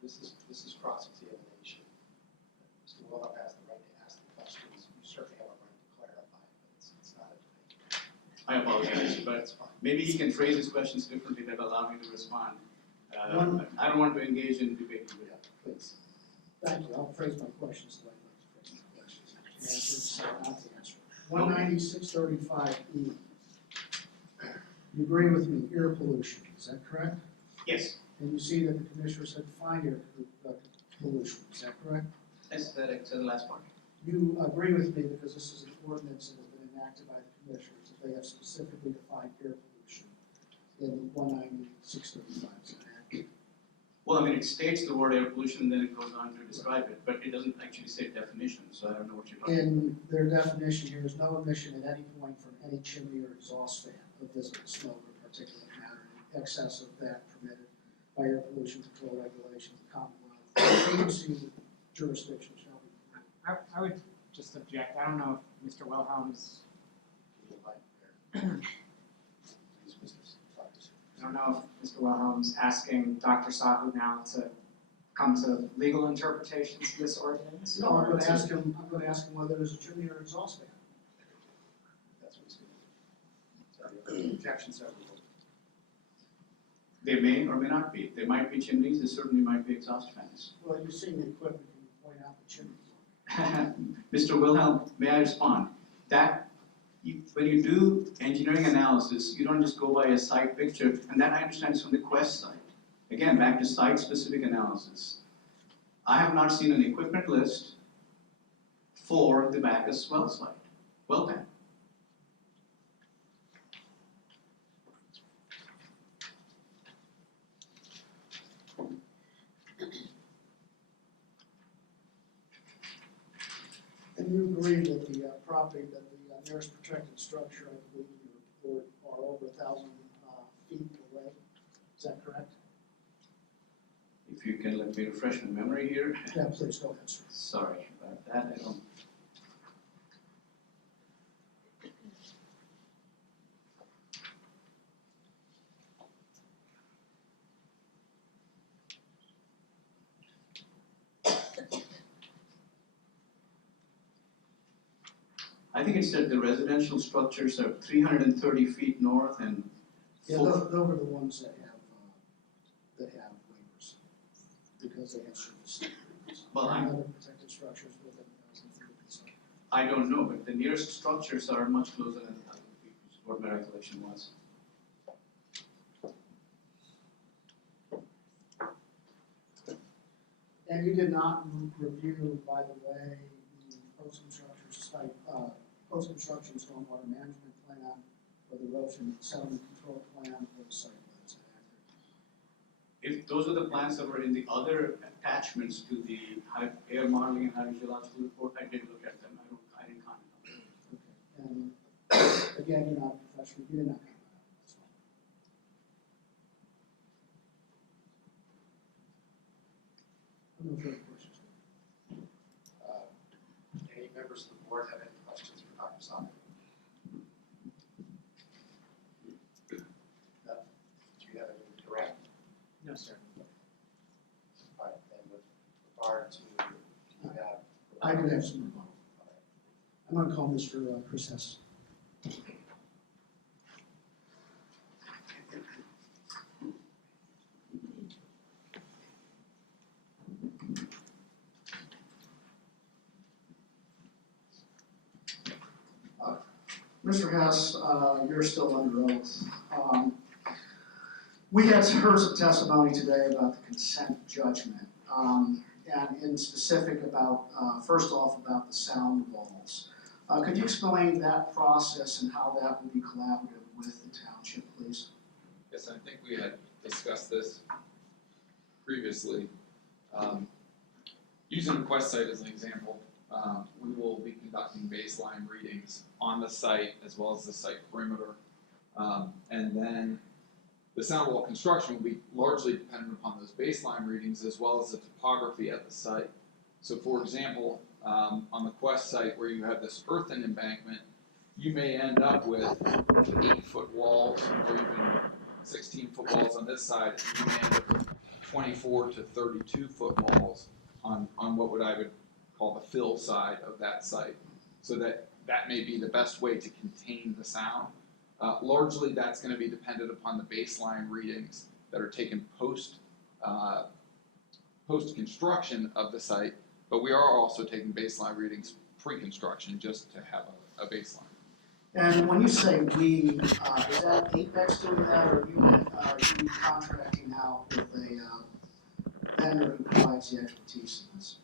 This is cross-examination. Mr. Willem has the right to ask the questions. You certainly have a right to clarify, but it's not a debate. I apologize, but That's fine. maybe he can phrase his questions differently that allow me to respond. One- I don't want to engage in debate with him. Please. Thank you. I'll phrase my questions the way I'd like to phrase my questions. The answer is not the answer. 19635E. You agree with me, air pollution, is that correct? Yes, And you see that the commissioners had defined air pollution, is that correct? that's the last part. You agree with me because this is an ordinance that has been enacted by the commissioners, that they have specifically defined air pollution in 19635, is that accurate? Well, I mean, it states the word air pollution, and then it goes on to describe it, but it doesn't actually say definition, so I don't know what you're talking about. In their definition here is no emission at any point from any chimney or exhaust fan of visible smoke or particulate matter in excess of that permitted by air pollution control regulations, the Commonwealth agency with jurisdiction shall be. I would just object, I don't know if Mr. Wilhelm's, I don't know if Mr. Wilhelm's asking Dr. Sahu now to come to legal interpretations of this ordinance? No, I'm or gonna to- ask him whether there's a chimney or exhaust fan. That's what he's doing. Objection, sir. They may or may not be. There might be chimneys, there certainly might be exhaust fans. Well, you've seen the equipment, can you point out the chimneys? Mr. Wilhelm, may I respond? When you do engineering analysis, you don't just go by a site picture, and that I understand is from the Quest site. Again, back to site-specific analysis. I have not seen an equipment list for the Backus well site, well pan. And you agree that the property, that the nearest protected structure, I believe in your report, are over 1,000 feet away? Is that correct? If you can let me refresh my memory here. Yeah, please, go ahead, sir. Sorry about that, I don't. I think it said the residential structures are 330 feet north and Yeah, those are the ones that have waivers, because they have service agreements. Well, And other protected structures within 1,000 feet of the site. I don't know, but the nearest structures are much closer than 1,000 feet, which is what my recollection was. And you did not review, by the way, the post-construction site, post-construction stormwater management plan, or the erosion sediment control plan, or the site plans. If those are the plans that were in the other attachments to the air modeling and hydrogeological report, I did look at them, I didn't comment on them. And again, you're not a professional, you did not comment on it, that's all. No further questions. Any members of the board have any questions for Dr. Sahu? No? Do you have any direct? No, sir. All right, and with regard to, you have. I do have some rebuttal. I'm gonna call Mr. Chris Hess. Mr. Hess, you're still under oath. We had heard some testimony today about the consent judgment, and in specific about, first off, about the sound walls. Could you explain that process and how that would be collaborative with the township, please? Yes, I think we had discussed this previously. Using the Quest site as an example, we will be conducting baseline readings on the site as well as the site perimeter. And then the sound wall construction will be largely dependent upon those baseline readings as well as the topography at the site. So for example, on the Quest site where you have this earthen embankment, you may end up with 8-foot walls or even 16-foot walls on this side, and you may end up with 24 to 32-foot walls on what I would call the fill side of that site. So that may be the best way to contain the sound. Largely that's going to be dependent upon the baseline readings that are taken post-construction of the site, but we are also taking baseline readings pre-construction just to have a baseline. And when you say we, is that Apex doing that, or are you contracting out with a vendor who provides the expertise in this?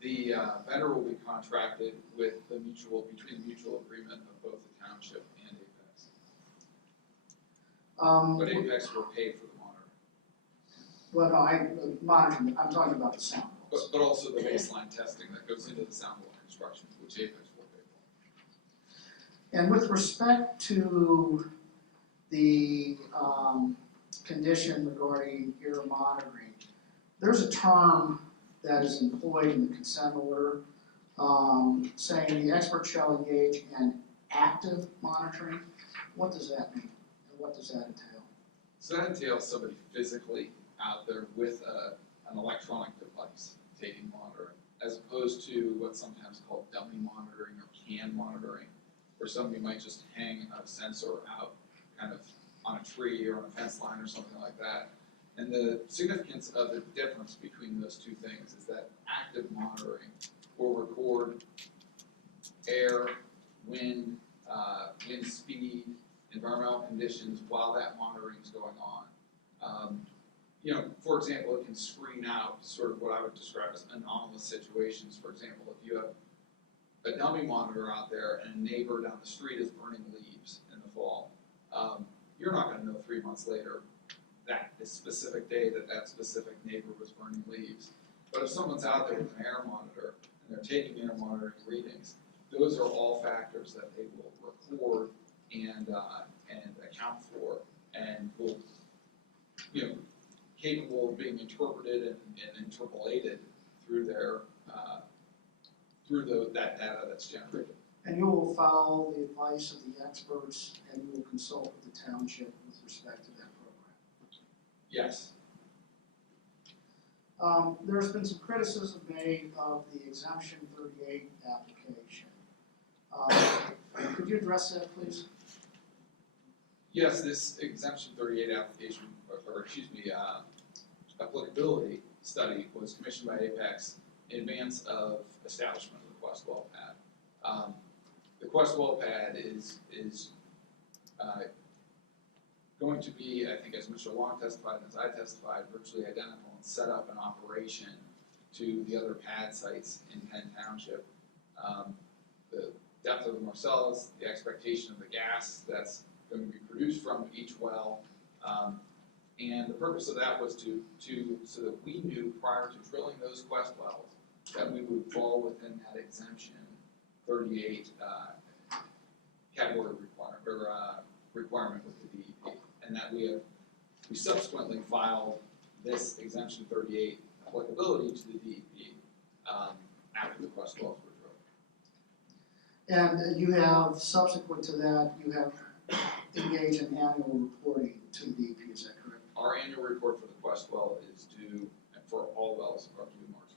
The vendor will be contracted with between the mutual agreement of both the township and Apex. But Apex will pay for the monitoring. Well, no, monitoring, I'm talking about the sound walls. But also the baseline testing that goes into the sound wall construction, which Apex will pay for. And with respect to the condition regarding ear monitoring, there's a term that is employed in the consent order saying the expert shall engage in active monitoring. What does that mean? And what does that entail? So that entails somebody physically out there with an electronic device taking monitoring, as opposed to what's sometimes called dummy monitoring or CAN monitoring, where somebody might just hang a sensor out kind of on a tree or on a fence line or something like that. And the significance of the difference between those two things is that active monitoring will record air, wind, wind speed, environmental conditions while that monitoring is going on. For example, it can screen out sort of what I would describe as anomalous situations. For example, if you have a dummy monitor out there and a neighbor down the street is burning leaves in the fall, you're not going to know 3 months later that specific day that specific neighbor was burning leaves. But if someone's out there with an air monitor and they're taking air monitoring readings, those are all factors that they will record and account for, and will, capable of being interpreted and interpolated through that data that's generated. And you will follow the advice of the experts and you will consult with the township with respect to that program. Yes. There's been some criticism made of the exemption 38 application. Could you address that, please? Yes, this exemption 38 application, applicability study was commissioned by Apex in advance of establishment of the Quest well pad. The Quest well pad is going to be, I think, as Mr. Long testified and as I testified, virtually identical in setup and operation to the other pad sites in Penn Township. The depth of the Marcellus, the expectation of the gas that's going to be produced from each well, and the purpose of that was so that we knew prior to drilling those Quest wells that we would fall within that exemption 38 category requirement with the DEP, and that we subsequently filed this exemption 38 applicability to the DEP after the Quest wells were drilled. And you have, subsequent to that, you have engaged in annual reporting to the DEP, is that correct? Our annual report for the Quest well is due, and for all wells, are due March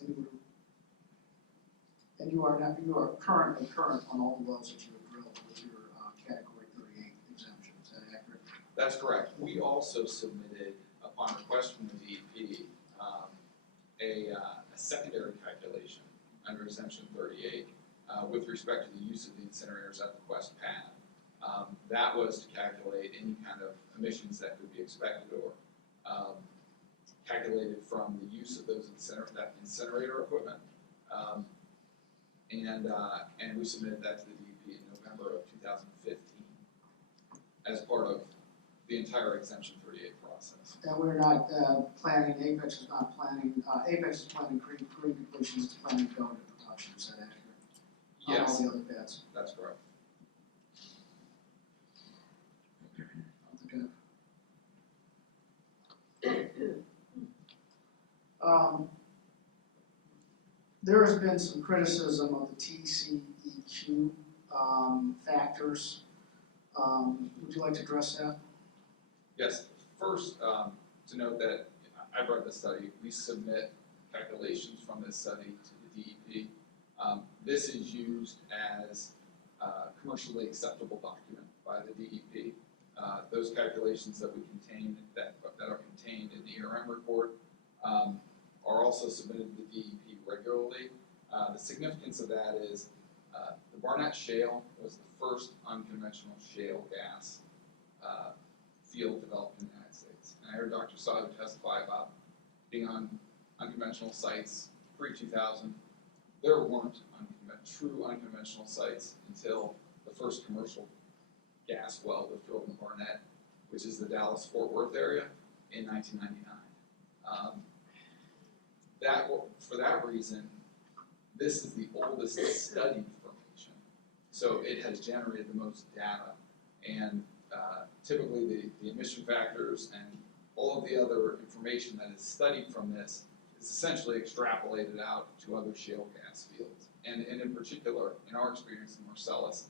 1st. And you are currently current on all the wells that you have drilled with your category 38 exemption, is that accurate? That's correct. We also submitted, upon request from the DEP, a secondary calculation under exemption 38 with respect to the use of the incinerators at the Quest pad. That was to calculate any kind of emissions that could be expected or calculated from the use of those incinerator equipment. And we submitted that to the DEP in November of 2015 as part of the entire exemption 38 process. And we're not planning, Apex is not planning, Apex is planning green completions, it's planning to go into production, is that accurate? Yes, On all the other beds? that's correct. There has been some criticism of the TCEQ factors. Would you like to address that? Yes, first, to note that I've read the study, we submit calculations from this study to the DEP. This is used as a commercially acceptable document by the DEP. Those calculations that are contained in the ERM report are also submitted to the DEP regularly. The significance of that is the Barnett Shale was the first unconventional shale gas field developed in the United States. And I heard Dr. Sahu testify about being on unconventional sites pre-2000. There weren't true unconventional sites until the first commercial gas well was drilled in Barnett which is the Dallas-Fort Worth area, in 1999. For that reason, this is the oldest studied formation. So it has generated the most data, and typically the emission factors and all of the other information that is studied from this is essentially extrapolated out to other shale gas fields. And in particular, in our experience in Marcellus,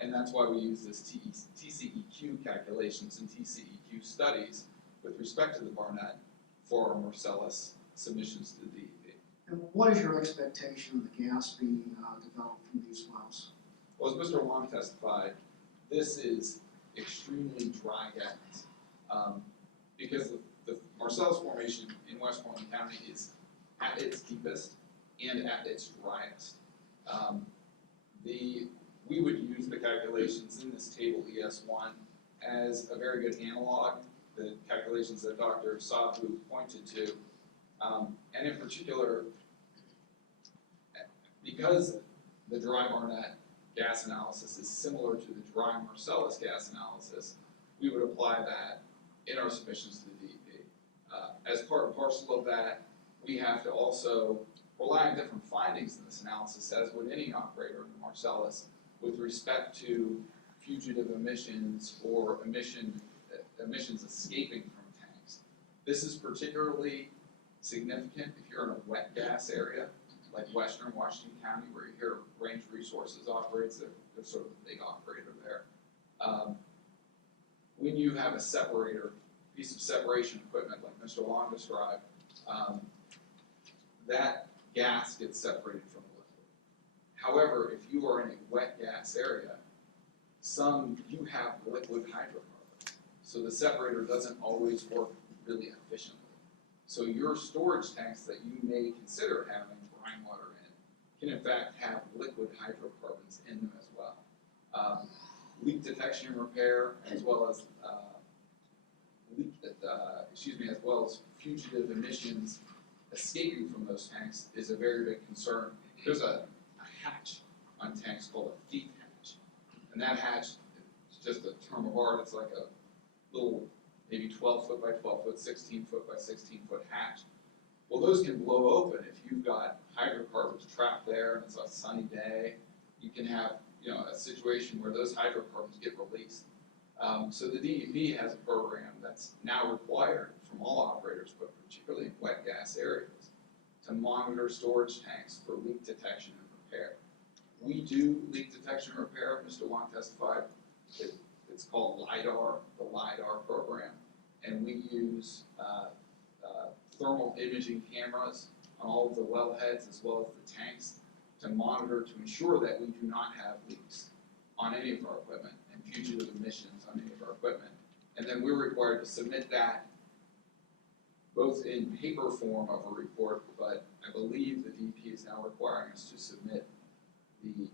and that's why we use this TCEQ calculations and TCEQ studies with respect to the Barnett for our Marcellus submissions to the DEP. And what is your expectation of the gas being developed from these wells? Well, as Mr. Long testified, this is extremely dry gas. Because the Marcellus Formation in Westmoreland County is at its deepest and at its driest. We would use the calculations in this table ES1 as a very good analog, the calculations that Dr. Sahu pointed to. And in particular, because the dry Barnett gas analysis is similar to the dry Marcellus gas analysis, we would apply that in our submissions to the DEP. As part and parcel of that, we have to also rely on different findings in this analysis, as would any operator in the Marcellus, with respect to fugitive emissions or emissions escaping from tanks. This is particularly significant if you're in a wet gas area, like western Washington County, where you hear Range Resources operates. They're sort of the big operator there. When you have a separator, piece of separation equipment like Mr. Long described, that gas gets separated from the liquid. However, if you are in a wet gas area, you have liquid hydrocarbons. So the separator doesn't always work really efficiently. So your storage tanks that you may consider having brine water in can in fact have liquid hydrocarbons in them as well. Leak detection and repair, as well as as well as fugitive emissions escaping from those tanks is a very big concern. There's a hatch on tanks called a feed hatch, and that hatch is just a term of art. It's like a little, maybe 12 foot by 12 foot, 16 foot by 16 foot hatch. Well, those can blow open if you've got hydrocarbons trapped there and it's a sunny day. You can have, a situation where those hydrocarbons get released. So the DEP has a program that's now required from all operators, but particularly in wet gas areas, to monitor storage tanks for leak detection and repair. We do leak detection and repair. Mr. Wong testified. It's called LIDAR, the LIDAR program, and we use thermal imaging cameras on all of the wellheads as well as the tanks to monitor to ensure that we do not have leaks on any of our equipment and fugitive emissions on any of our equipment. And then we're required to submit that both in paper form of a report, but I believe the DEP is now requiring us to submit the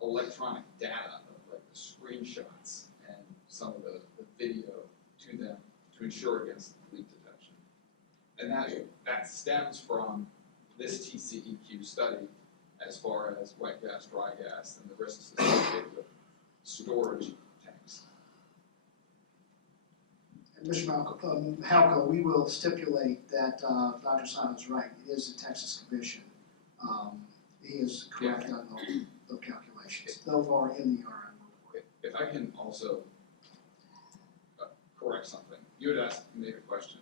electronic data of like the screenshots and some of the video to them to ensure against leak detection. And that stems from this TCEQ study as far as wet gas, dry gas, and the risks associated with storage tanks. And Mr. Halco, we will stipulate that Dr. Sahu is right. It is the Texas Commission. He is correct on those calculations. Those are in the RM report. If I can also correct something. You had asked me a question,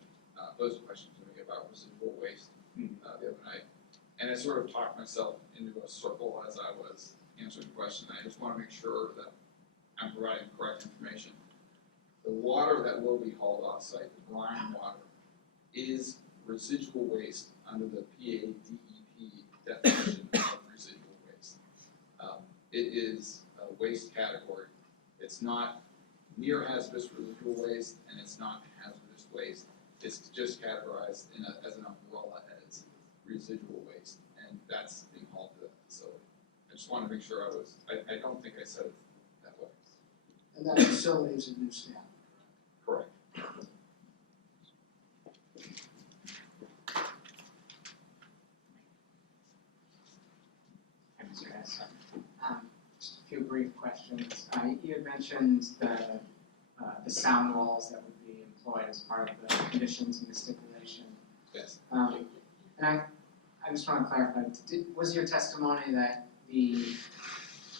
posed a question to me about residual waste the other night. And I sort of talked myself into a circle as I was answering the question. I just want to make sure that I'm providing correct information. The water that will be hauled off-site, the brine water, is residual waste under the PADEP definition of residual waste. It is a waste category. It's not near hazardous residual waste, and it's not hazardous waste. It's just categorized as an umbrella as residual waste, and that's being hauled to that facility. I just want to make sure I don't think I said it that way. And that facility is in New Stanton. Correct. Hi, Mr. S. Just a few brief questions. You had mentioned the the sound walls that would be employed as part of the conditions and the stipulation. Yes. And I just want to clarify, was your testimony that the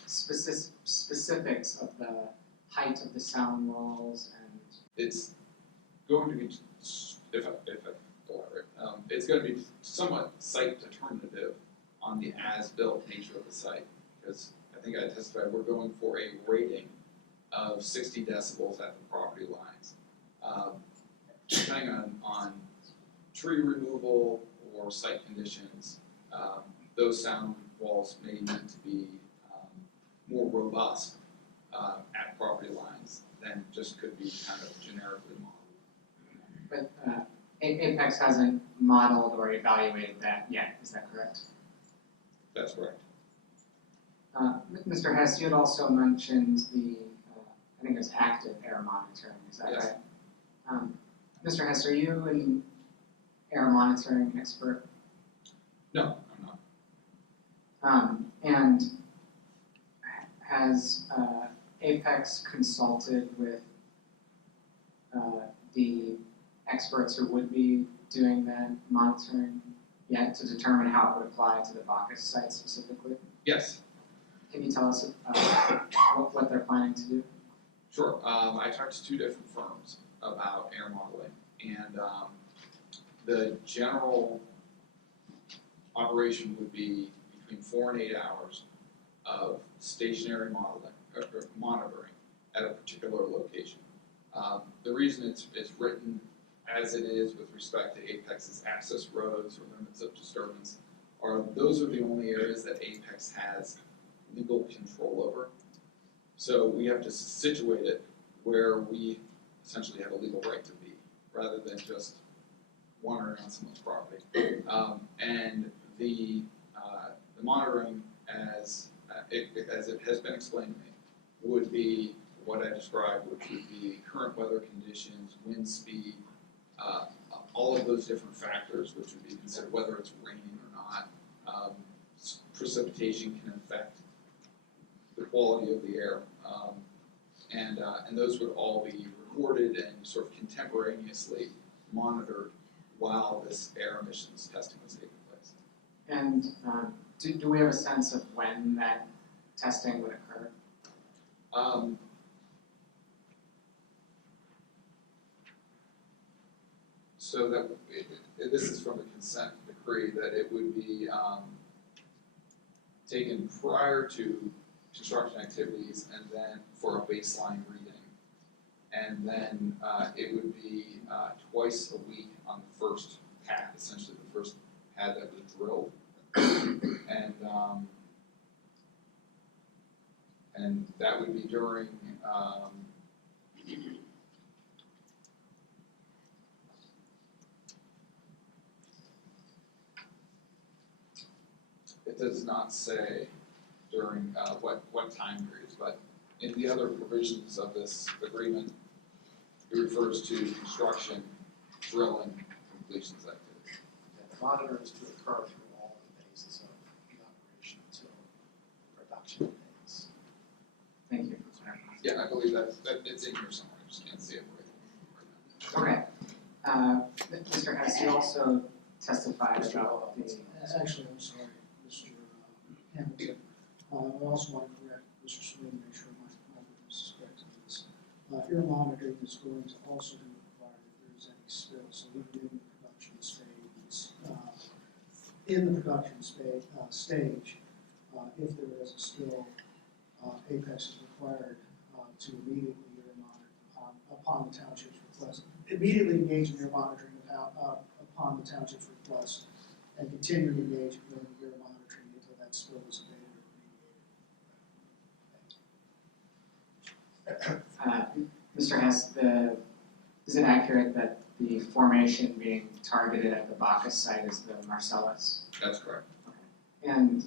specifics of the height of the sound walls and It's going to be, if I elaborate, it's going to be somewhat site determinative on the as-built nature of the site, because I think I testified, we're going for a rating of 60 decibels at the property lines. Depending on tree removal or site conditions, those sound walls may need to be more robust at property lines than just could be kind of generically modeled. but Apex hasn't modeled or evaluated that yet, is that correct? That's correct. Mr. Hess, you had also mentioned the, I think it was active air monitoring, is that Yes. right? Mr. Hess, are you an air monitoring expert? No, I'm not. And has Apex consulted with the experts who would be doing that monitoring yet to determine how it would apply to the Backus site specifically? Yes, Can you tell us what they're planning to do? sure. I talked to two different firms about air modeling, and the general operation would be between 4 and 8 hours of stationary modeling or monitoring at a particular location. The reason it's written as it is with respect to Apex's access roads or limits of disturbance are those are the only areas that Apex has legal control over. So we have to situate it where we essentially have a legal right to be, rather than just wandering on someone's property. And the monitoring, as it has been explained to me, would be what I described, which would be current weather conditions, wind speed, all of those different factors, which would be considered whether it's raining or not. Precipitation can affect the quality of the air, and those would all be recorded and sort of contemporaneously monitored while this air emissions testing was taking place. And do we have a sense of when that testing would occur? So that this is from the consent decree that it would be taken prior to construction activities and then for a baseline reading. And then it would be twice a week on the first pad, essentially the first pad that was drilled. And that would be during it does not say during what time periods, but in the other provisions of this agreement, it refers to construction, drilling, completions activity. Yeah, the monitor is to occur through all the phases of the operation until the production phase. Thank you for clarifying. Yeah, I believe that it's in here somewhere, I just can't see it right now. Okay. Mr. Hess, you also testified about the, Actually, I'm sorry, Mr. Hamilton. I also want to correct Mr. Sweeney, make sure my witness is correct on this. Air monitoring is going to also be required if there's any spill, so even in the production stage, stage, if there is a spill, Apex is required to immediately air monitor upon the township's request. Immediately engage in air monitoring upon the township's request, and continue to engage in air monitoring until that spill is abated or remediated. Mr. Hess, is it accurate that the formation being targeted at the Backus site is the Marcellus? That's correct. And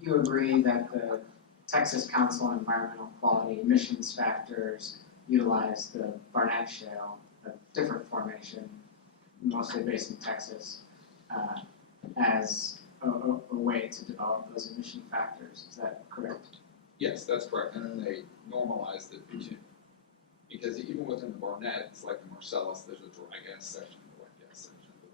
you agree that the Texas Council on Environmental Quality emissions factors utilize the Barnett Shale, a different formation, mostly based in Texas, as a way to develop those emission factors, is that correct? Yes, that's correct, and then they normalized it Because even within the Barnett, it's like the Marcellus, there's a dry gas section, a wet gas section of the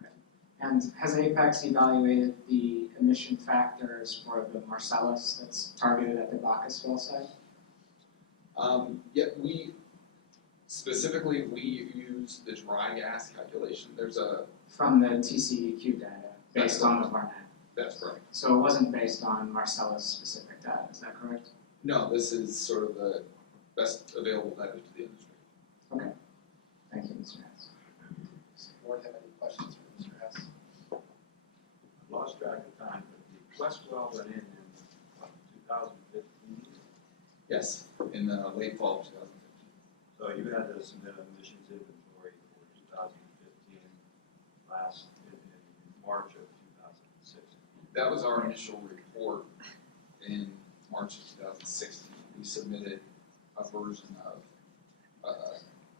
Barnett. And has Apex evaluated the emission factors for the Marcellus that's targeted at the Backus well site? Yeah, we use the dry gas calculation. There's a, From the TCEQ data, based on the Barnett. that's correct. So it wasn't based on Marcellus specific data, is that correct? No, this is sort of the best available data to the industry. Thank you, Mr. Hess. Does the board have any questions for Mr. Hess? Lost track of time, but the West well went in 2015, Yes, in the late fall of 2015. so you had to submit an emissions inventory for 2015 in March of 2016. That was our initial report in March of 2016. We submitted a version of,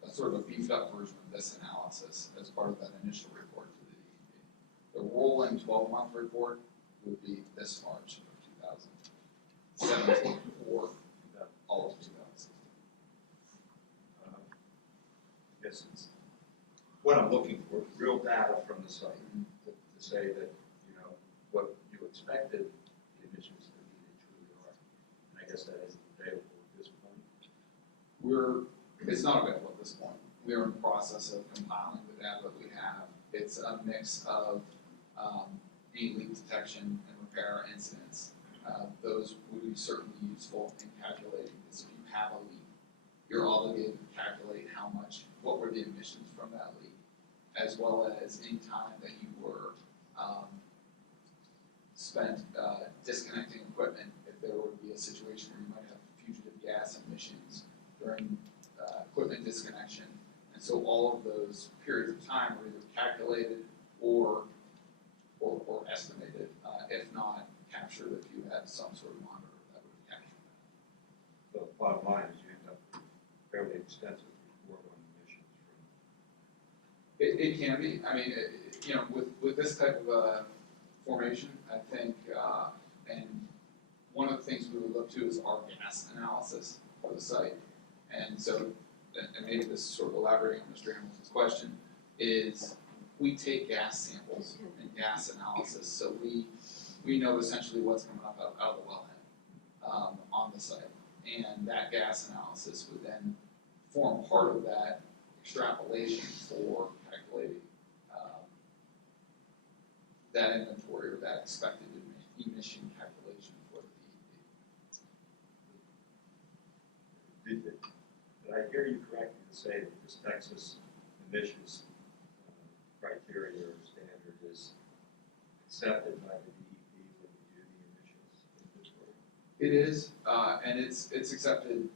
a sort of a beefed up version of this analysis as part of that initial report to the DEP. The rolling 12-month report would be this March of 2017 or all of 2016. I guess it's, what I'm looking for is real data from the site to say that, you know, what you expected the emissions to be, they truly are. And I guess that isn't available at this point. It's not available at this point. We are in the process of compiling the data that we have. It's a mix of any leak detection and repair incidents. Those would be certainly useful in calculating this. If you have a leak, you're obligated to calculate what were the emissions from that leak, as well as any time that you were spent disconnecting equipment. If there would be a situation where you might have fugitive gas emissions during equipment disconnection. And so all of those periods of time were either calculated or estimated, if not captured if you had some sort of monitor that would have captured that. So the bottom line is you end up with fairly extensive report on emissions from. It can be. I mean, with this type of formation, I think, and one of the things we would look to is our gas analysis for the site. And so, and maybe this is sort of elaborating on Mr. Hamilton's question, is we take gas samples and gas analysis, so we know essentially what's coming up out of the wellhead on the site. And that gas analysis would then form part of that extrapolation for calculating that inventory or that expected emission calculation for the DEP. Did I hear you correctly to say that this Texas emissions criteria or standard is accepted by the DEP when you do the emissions inventory? It is, and it's accepted.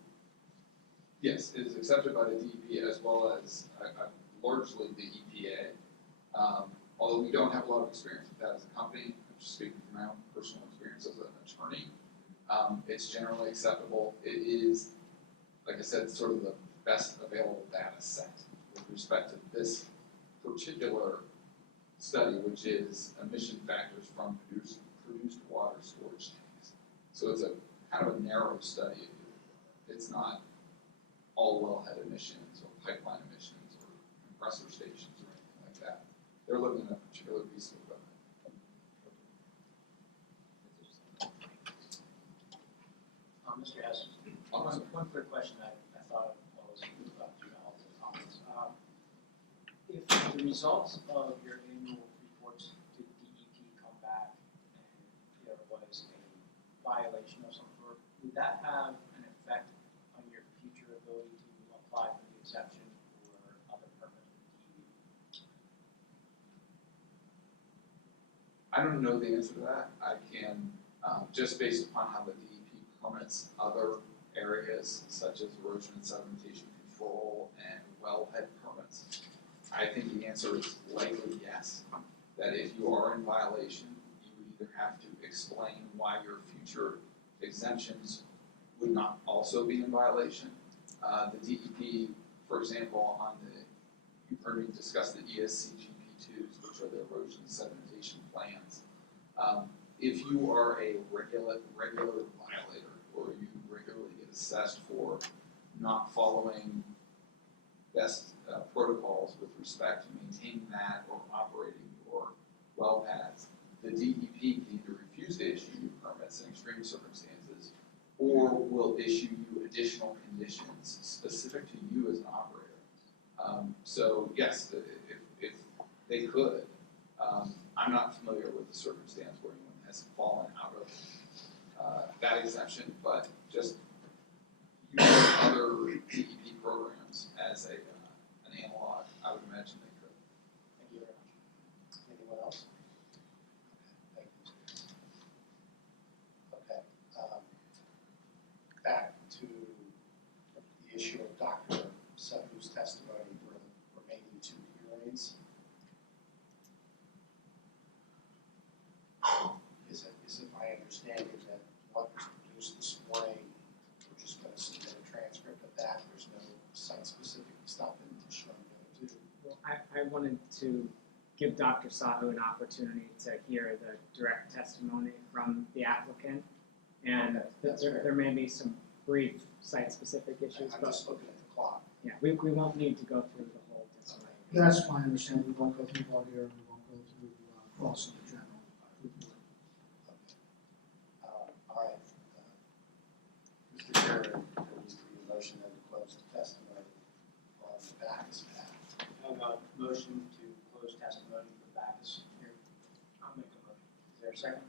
Yes, it is accepted by the DEP as well as largely the EPA. Although we don't have a lot of experience with that as a company, I'm just speaking from my own personal experience as an attorney. It's generally acceptable. It is, like I said, sort of the best available data set with respect to this particular study, which is emission factors from produced water storage tanks. So it's a kind of a narrow study. It's not all wellhead emissions or pipeline emissions or compressor stations or anything like that. They're looking at a particular piece of equipment. Mr. Hess, one quick question I thought of while I was thinking about your comments. If the results of your annual reports to DEP come back and there was a violation of some sort, would that have an effect on your future ability to apply for the exception or other permits with DEP? I don't know the answer to that. I can, just based upon how the DEP permits other areas such as erosion and sedimentation control and wellhead permits, I think the answer is likely yes. That if you are in violation, you would either have to explain why your future exemptions would not also be in violation. The DEP, for example, you've heard me discuss the ESCGP2s, which are the erosion and sedimentation plans. If you are a regular violator, or you regularly get assessed for not following best protocols with respect to maintaining that or operating your well pads, the DEP can either refuse to issue you permits in extreme circumstances, or will issue you additional conditions specific to you as an operator. So yes, if they could, I'm not familiar with the circumstance where anyone has fallen out of that exemption, but just using other DEP programs as an analog, I would imagine they could. Thank you very much. Anyone else? Okay, thank you. Okay, back to the issue of Dr. Sahu's testimony for the remaining 2 hearings. Is it my understanding that what was produced this morning, we're just gonna submit a transcript of that, there's no site-specific stuff in addition on the other 2? Well, I wanted to give Dr. Sahu an opportunity to hear the direct testimony from the applicant. And Okay, that's fair. there may be some brief site-specific issues, I'm but just looking at the clock. yeah, we won't need to go through the whole testimony. That's my understanding, we won't go through voir dire, we won't go through crossing the general report. All right. Mr. Chairman, there needs to be a motion then to close the testimony on the Backus path. I have a motion to close testimony for Backus here. I'll make a motion. Is there a second?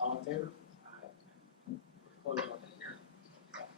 All in favor? Aye. Close on